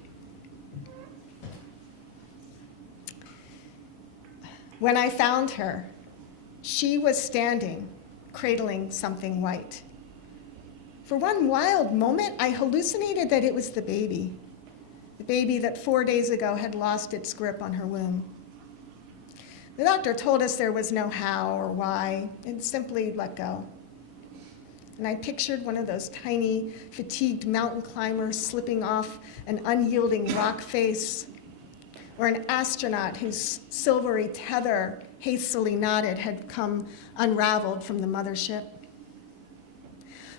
When I found her, she was standing, cradling something white. For one wild moment, I hallucinated that it was the baby that 4 days ago had lost its grip on her womb. The doctor told us there was no how or why, and simply let go. And I pictured one of those tiny, fatigued mountain climbers slipping off an unyielding rock face, or an astronaut whose silvery tether, hastily knotted, had come unraveled from the mothership.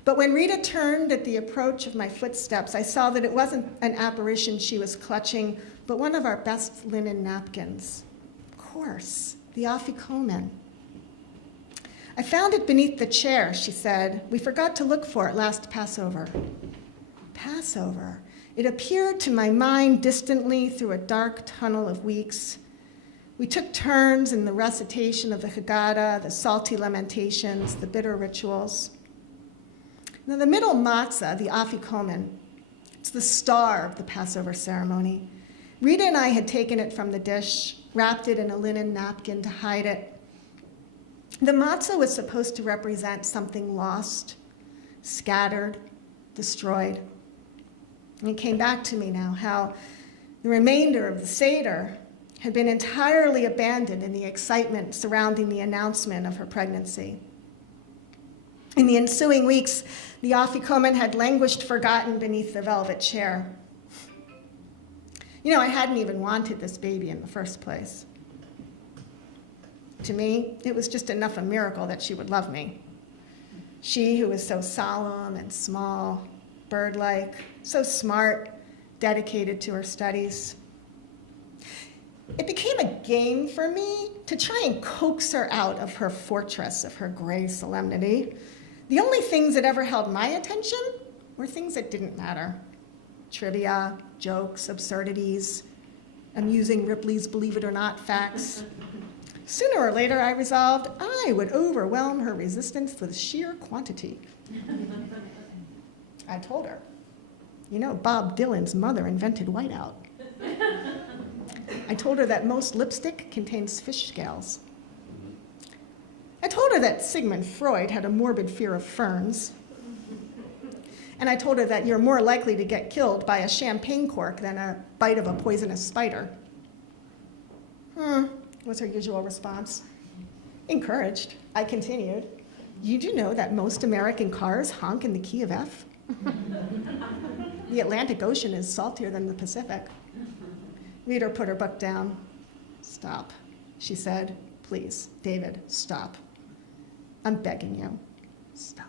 But when Rita turned at the approach of my footsteps, I saw that it wasn't an apparition she was clutching, but one of our best linen napkins. Of course, the afikomen. I found it beneath the chair, she said. We forgot to look for it last Passover. Passover. It appeared to my mind distantly through a dark tunnel of weeks. We took turns in the recitation of the Haggadah, the salty lamentations, the bitter rituals. Now, the middle matzah, the afikomen, it's the star of the Passover ceremony. Rita and I had taken it from the dish, wrapped it in a linen napkin to hide it. The matzah was supposed to represent something lost, scattered, destroyed. And it came back to me now how the remainder of the Seder had been entirely abandoned in the excitement surrounding the announcement of her pregnancy. In the ensuing weeks, the afikomen had languished forgotten beneath the velvet chair. You know, I hadn't even wanted this baby in the first place. To me, it was just enough a miracle that she would love me. She who was so solemn and small, bird-like, so smart, dedicated to her studies. It became a game for me to try and coax her out of her fortress of her gray solemnity. The only things that ever held my attention were things that didn't matter. Trivia, jokes, absurdities, amusing Ripley's Believe It or Not facts. Sooner or later, I resolved I would overwhelm her resistance with sheer quantity. I told her, you know, Bob Dylan's mother invented whiteout. I told her that most lipstick contains fish scales. I told her that Sigmund Freud had a morbid fear of ferns. And I told her that you're more likely to get killed by a champagne cork than a bite of a poisonous spider. Was her usual response. Encouraged, I continued. You do know that most American cars honk in the key of F? The Atlantic Ocean is saltier than the Pacific. Rita put her book down. Stop, she said. Please, David, stop. I'm begging you, stop.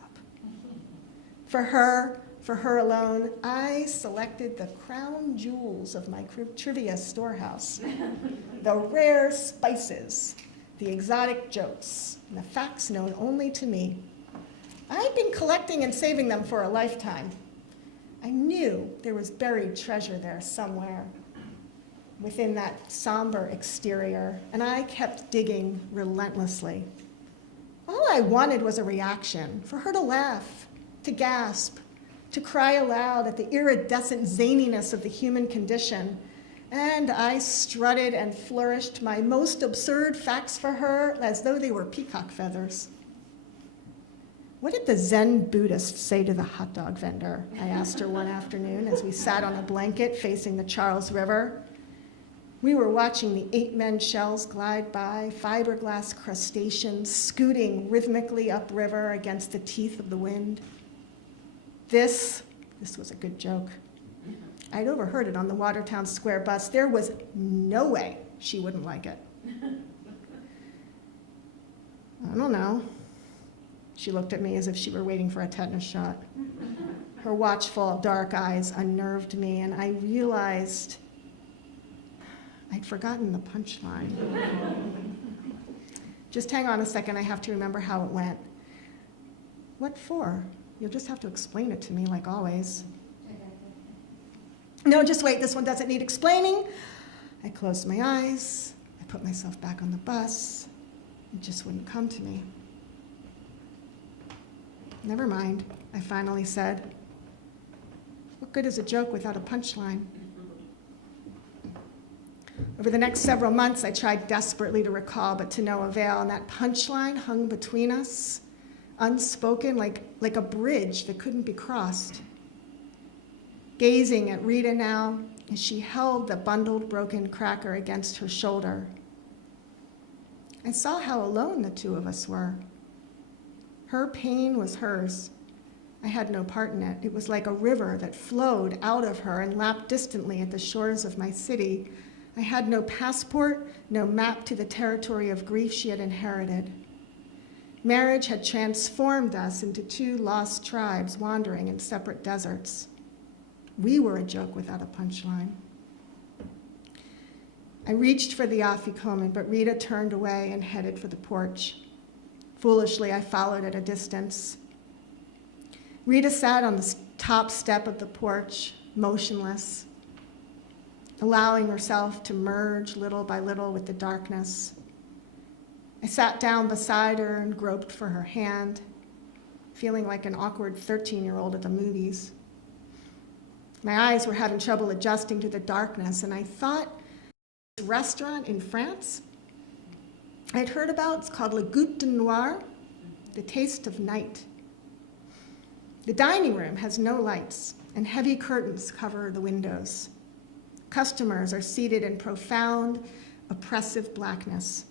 For her alone, I selected the crown jewels of my trivia storehouse. The rare spices, the exotic jokes, and the facts known only to me. I'd been collecting and saving them for a lifetime. I knew there was buried treasure there somewhere. within that somber exterior, and I kept digging relentlessly. All I wanted was a reaction, for her to laugh, to gasp, to cry aloud at the iridescent zaniness of the human condition. And I strutted and flourished my most absurd facts for her as though they were peacock feathers. What did the Zen Buddhist say to the hot dog vendor? I asked her one afternoon as we sat on a blanket facing the Charles River. We were watching the 8-men shells glide by, fiberglass crustaceans scooting rhythmically upriver against the teeth of the wind. This was a good joke. I'd overheard it on the Watertown Square bus. There was no way she wouldn't like it. I don't know. She looked at me as if she were waiting for a tetanus shot. Her watchful, dark eyes unnerved me, and I realized I'd forgotten the punchline. Just hang on a second, I have to remember how it went. What for? You'll just have to explain it to me, like always. No, just wait, this one doesn't need explaining. I closed my eyes, I put myself back on the bus. It just wouldn't come to me. Never mind, I finally said. What good is a joke without a punchline? Over the next several months, I tried desperately to recall, but to no avail, and that punchline hung between us, unspoken, like a bridge that couldn't be crossed. Gazing at Rita now, as she held the bundled broken cracker against her shoulder, I saw how alone the two of us were. Her pain was hers. I had no part in it. It was like a river that flowed out of her and lapped distantly at the shores of my city. I had no passport, no map to the territory of grief she had inherited. Marriage had transformed us into two lost tribes wandering in separate deserts. We were a joke without a punchline. I reached for the afikoman, but Rita turned away and headed for the porch. Foolishly, I followed at a distance. Rita sat on the top step of the porch, motionless, allowing herself to merge little by little with the darkness. I sat down beside her and groped for her hand, feeling like an awkward 13-year-old at the movies. My eyes were having trouble adjusting to the darkness, and I thought this restaurant in France I'd heard about, it's called Le Goût de Noir, the taste of night. The dining room has no lights, and heavy curtains cover the windows. Customers are seated in profound, oppressive blackness.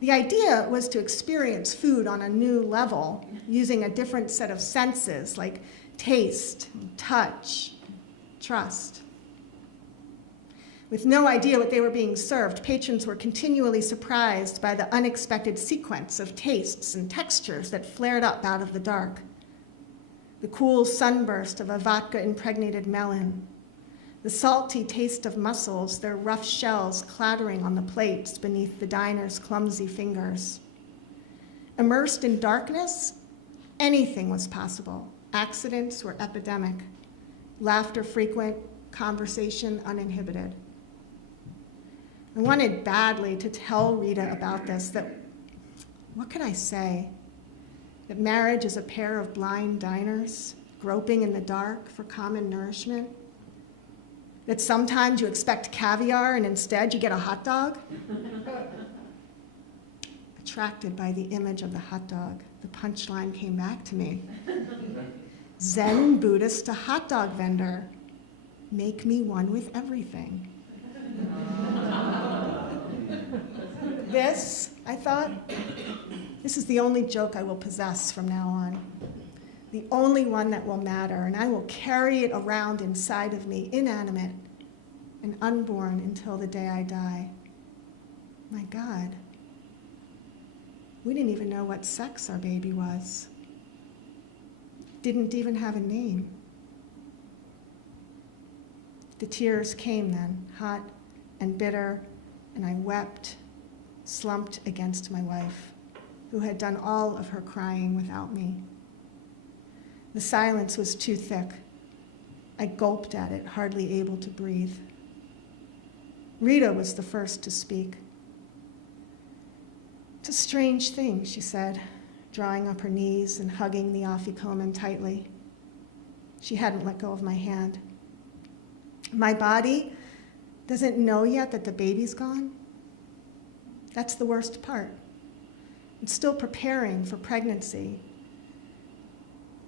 The idea was to experience food on a new level, using a different set of senses like taste, touch, trust. With no idea what they were being served, patrons were continually surprised by the unexpected sequence of tastes and textures that flared up out of the dark. The cool sunburst of a vodka-impregnated melon, the salty taste of mussels, their rough shells clattering on the plates beneath the diner's clumsy fingers. Immersed in darkness, anything was possible. Accidents were epidemic, laughter frequent, conversation uninhibited. I wanted badly to tell Rita about this, that, what could I say? That marriage is a pair of blind diners, groping in the dark for common nourishment? That sometimes you expect caviar and instead you get a hot dog? Attracted by the image of the hot dog, the punchline came back to me. Zen Buddhist to hot dog vendor, make me one with everything. This, I thought, this is the only joke I will possess from now on. The only one that will matter, and I will carry it around inside of me, inanimate and unborn until the day I die. My God, we didn't even know what sex our baby was. Didn't even have a name. The tears came then, hot and bitter, and I wept, slumped against my wife, who had done all of her crying without me. The silence was too thick. I gulped at it, hardly able to breathe. Rita was the first to speak. "It's a strange thing," she said, drawing up her knees and hugging the afikoman tightly. She hadn't let go of my hand. "My body doesn't know yet that the baby's gone. That's the worst part. It's still preparing for pregnancy.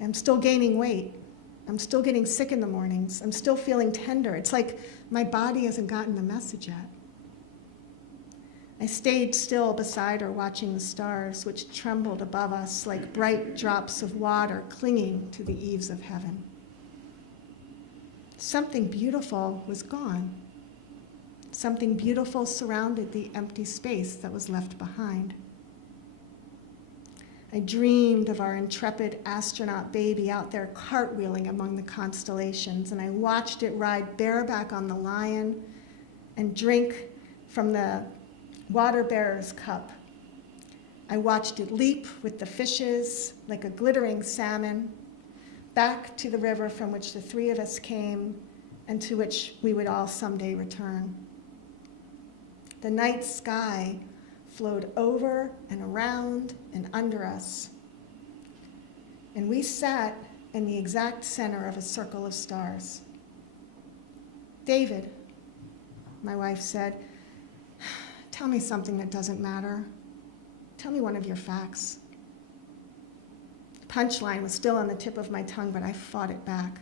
I'm still gaining weight. I'm still getting sick in the mornings. I'm still feeling tender. It's like my body hasn't gotten the message yet." I stayed still beside her, watching the stars, which trembled above us like bright drops of water clinging to the eaves of heaven. Something beautiful was gone. Something beautiful surrounded the empty space that was left behind. I dreamed of our intrepid astronaut baby out there cartwheeling among the constellations, and I watched it ride bareback on the lion and drink from the water bearer's cup. I watched it leap with the fishes like a glittering salmon back to the river from which the three of us came and to which we would all someday return. The night sky flowed over and around and under us, and we sat in the exact center of a circle of stars. "David," my wife said, "tell me something that doesn't matter. Tell me one of your facts." The punchline was still on the tip of my tongue, but I fought it back.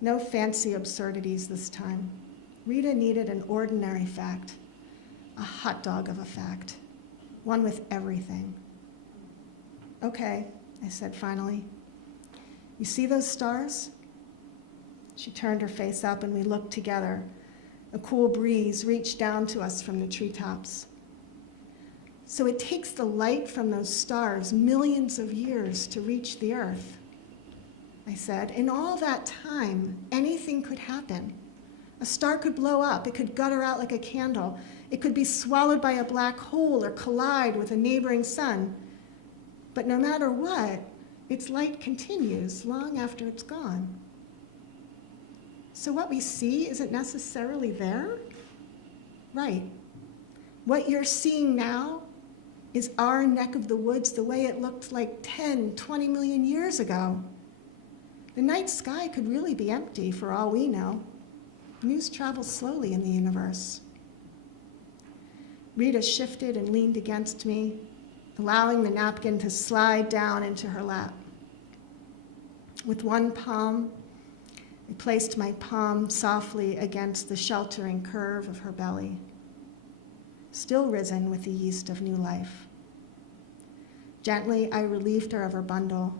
No fancy absurdities this time. Rita needed an ordinary fact, a hot dog of a fact, one with everything. "Okay," I said finally. "You see those stars?" She turned her face up and we looked together. A cool breeze reached down to us from the treetops. "So it takes the light from those stars millions of years to reach the earth," I said. "In all that time, anything could happen. A star could blow up, it could gutter out like a candle, it could be swallowed by a black hole or collide with a neighboring sun. But no matter what, its light continues long after it's gone. So what we see isn't necessarily there?" "Right. What you're seeing now is our neck of the woods the way it looked like 10, 20 million years ago. The night sky could really be empty for all we know. News travels slowly in the universe." Rita shifted and leaned against me, allowing the napkin to slide down into her lap. With one palm, I placed my palm softly against the sheltering curve of her belly, still risen with the yeast of new life. Gently, I relieved her of her bundle.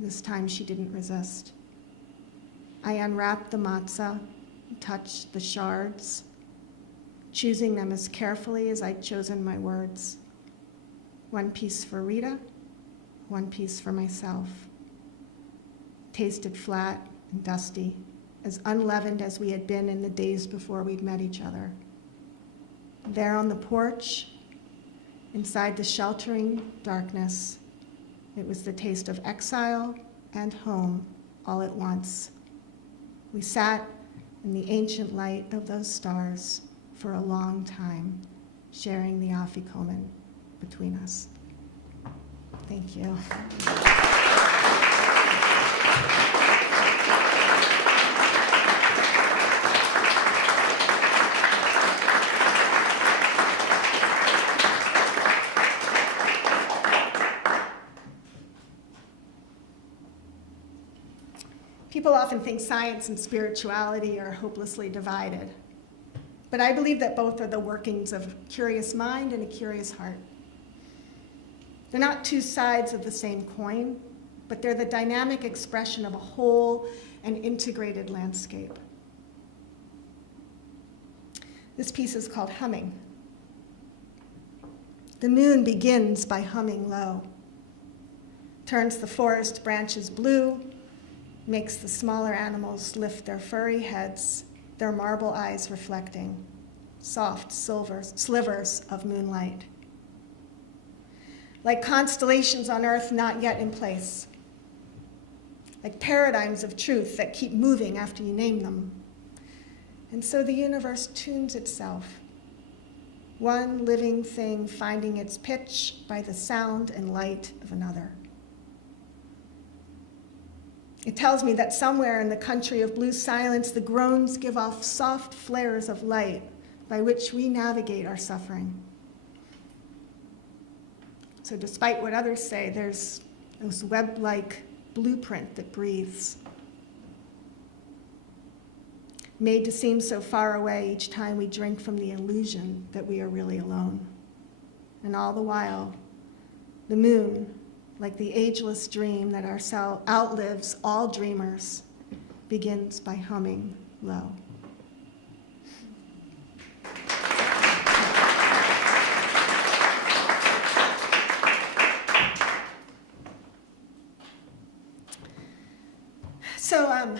This time she didn't resist. I unwrapped the matzah, touched the shards, choosing them as carefully as I'd chosen my words. One piece for Rita, one piece for myself. Tasted flat and dusty, as unleavened as we had been in the days before we'd met each other. There on the porch, inside the sheltering darkness, it was the taste of exile and home all at once. We sat in the ancient light of those stars for a long time, sharing the afikoman between us. Thank you. People often think science and spirituality are hopelessly divided, but I believe that both are the workings of a curious mind and a curious heart. They're not two sides of the same coin, but they're the dynamic expression of a whole and integrated landscape. This piece is called Humming. The moon begins by humming low, turns the forest branches blue, makes the smaller animals lift their furry heads, their marble eyes reflecting, soft silver slivers of moonlight. Like constellations on earth not yet in place, like paradigms of truth that keep moving after you name them. And so the universe tunes itself, one living thing finding its pitch by the sound and light of another. It tells me that somewhere in the country of blue silence, the groans give off soft flares of light by which we navigate our suffering. So despite what others say, there's this web-like blueprint that breathes, made to seem so far away each time we drink from the illusion that we are really alone. And all the while, the moon, like the ageless dream that outlives all dreamers, begins by humming low. So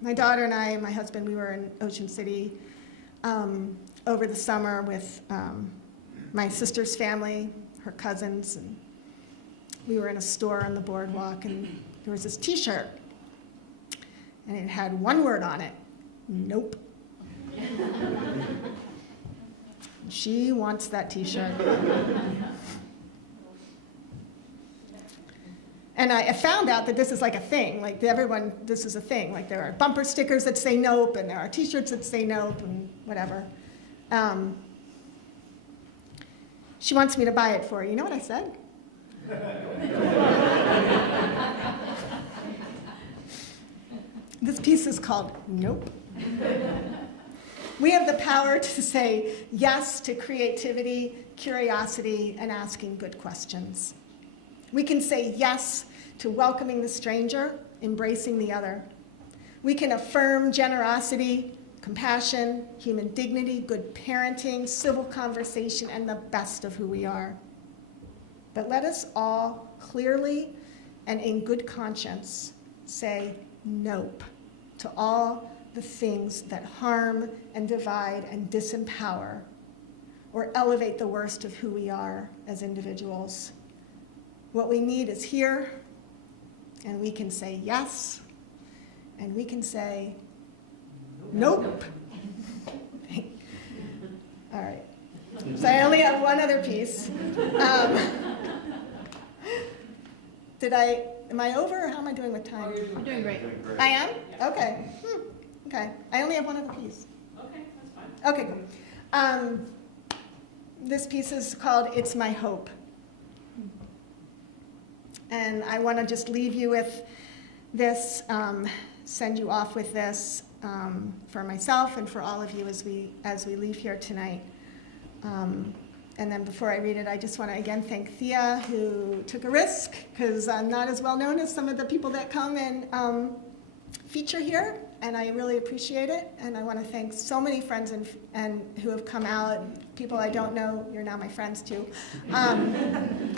my daughter and I, my husband, we were in Ocean City over the summer with my sister's family, her cousins, and we were in a store on the boardwalk, and there was this T-shirt, and it had one word on it: nope. She wants that T-shirt. And I found out that this is like a thing, like everyone, this is a thing. Like there are bumper stickers that say nope, and there are T-shirts that say nope, and whatever. She wants me to buy it for her. You know what I said? This piece is called Nope. We have the power to say yes to creativity, curiosity, and asking good questions. We can say yes to welcoming the stranger, embracing the other. We can affirm generosity, compassion, human dignity, good parenting, civil conversation, and the best of who we are. But let us all clearly and in good conscience say nope to all the things that harm and divide and disempower or elevate the worst of who we are as individuals. What we need is here, and we can say yes, and we can say nope. All right. So I only have one other piece. Am I over, or how am I doing with time? You're doing great. I am? Okay. Okay. I only have one other piece. Okay, that's fine. Okay, cool. This piece is called It's My Hope. And I want to just leave you with this, send you off with this for myself and for all of you as we leave here tonight. And then before I read it, I just want to again thank Thea, who took a risk, because I'm not as well known as some of the people that come and feature here, and I really appreciate it. And I want to thank so many friends and who have come out, people I don't know, you're now my friends too,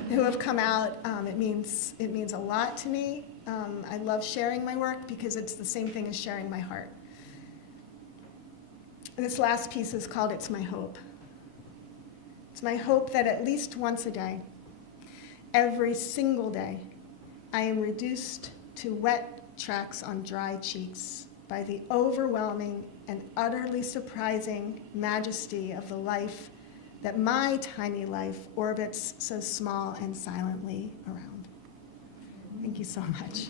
who have come out. It means a lot to me. I love sharing my work because it's the same thing as sharing my heart. And this last piece is called It's My Hope. It's my hope that at least once a day, every single day, I am reduced to wet tracks on dry cheeks by the overwhelming and utterly surprising majesty of the life that my tiny life orbits so small and silently around. Thank you so much.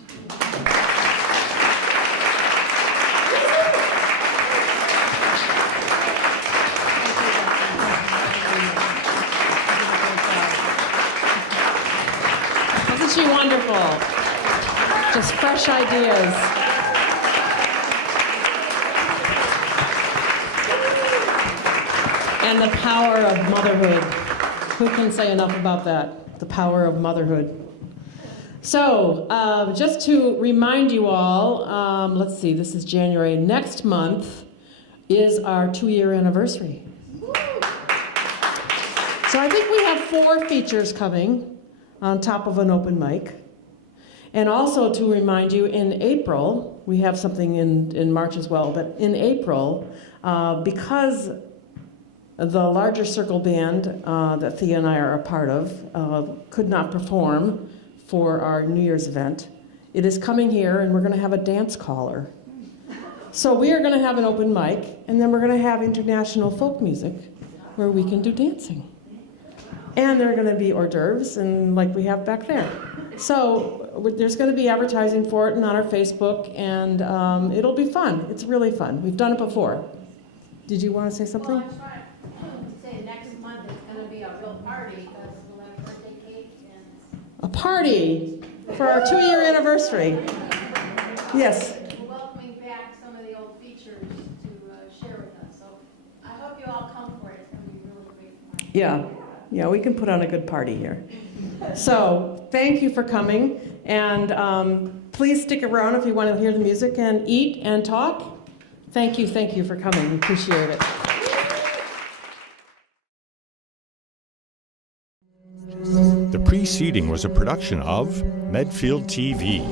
Isn't she wonderful? Just fresh ideas. And the power of motherhood. Who can say enough about that? The power of motherhood. So, just to remind you all, let's see, this is January. Next month is our 2-year anniversary. So I think we have 4 features coming on top of an open mic. And also to remind you, in April, we have something in March as well, but in April, because the larger circle band that Thea and I are a part of could not perform for our New Year's event, it is coming here, and we're going to have a dance caller. So we are going to have an open mic, and then we're going to have international folk music where we can do dancing. And there are going to be hors d'oeuvres, and like we have back there. So there's going to be advertising for it and on our Facebook, and it'll be fun. It's really fun. We've done it before. Did you want to say something? Well, I was trying to say next month it's going to be a real party because we'll have birthday cake and A party for our 2-year anniversary. Yes. we're welcoming back some of the old features to share with us. So I hope you all come for it. It's going to be really great fun. Yeah, we can put on a good party here. So thank you for coming, and please stick around if you want to hear the music and eat and talk. Thank you for coming. Appreciate it. The preceding was a production of Medfield TV.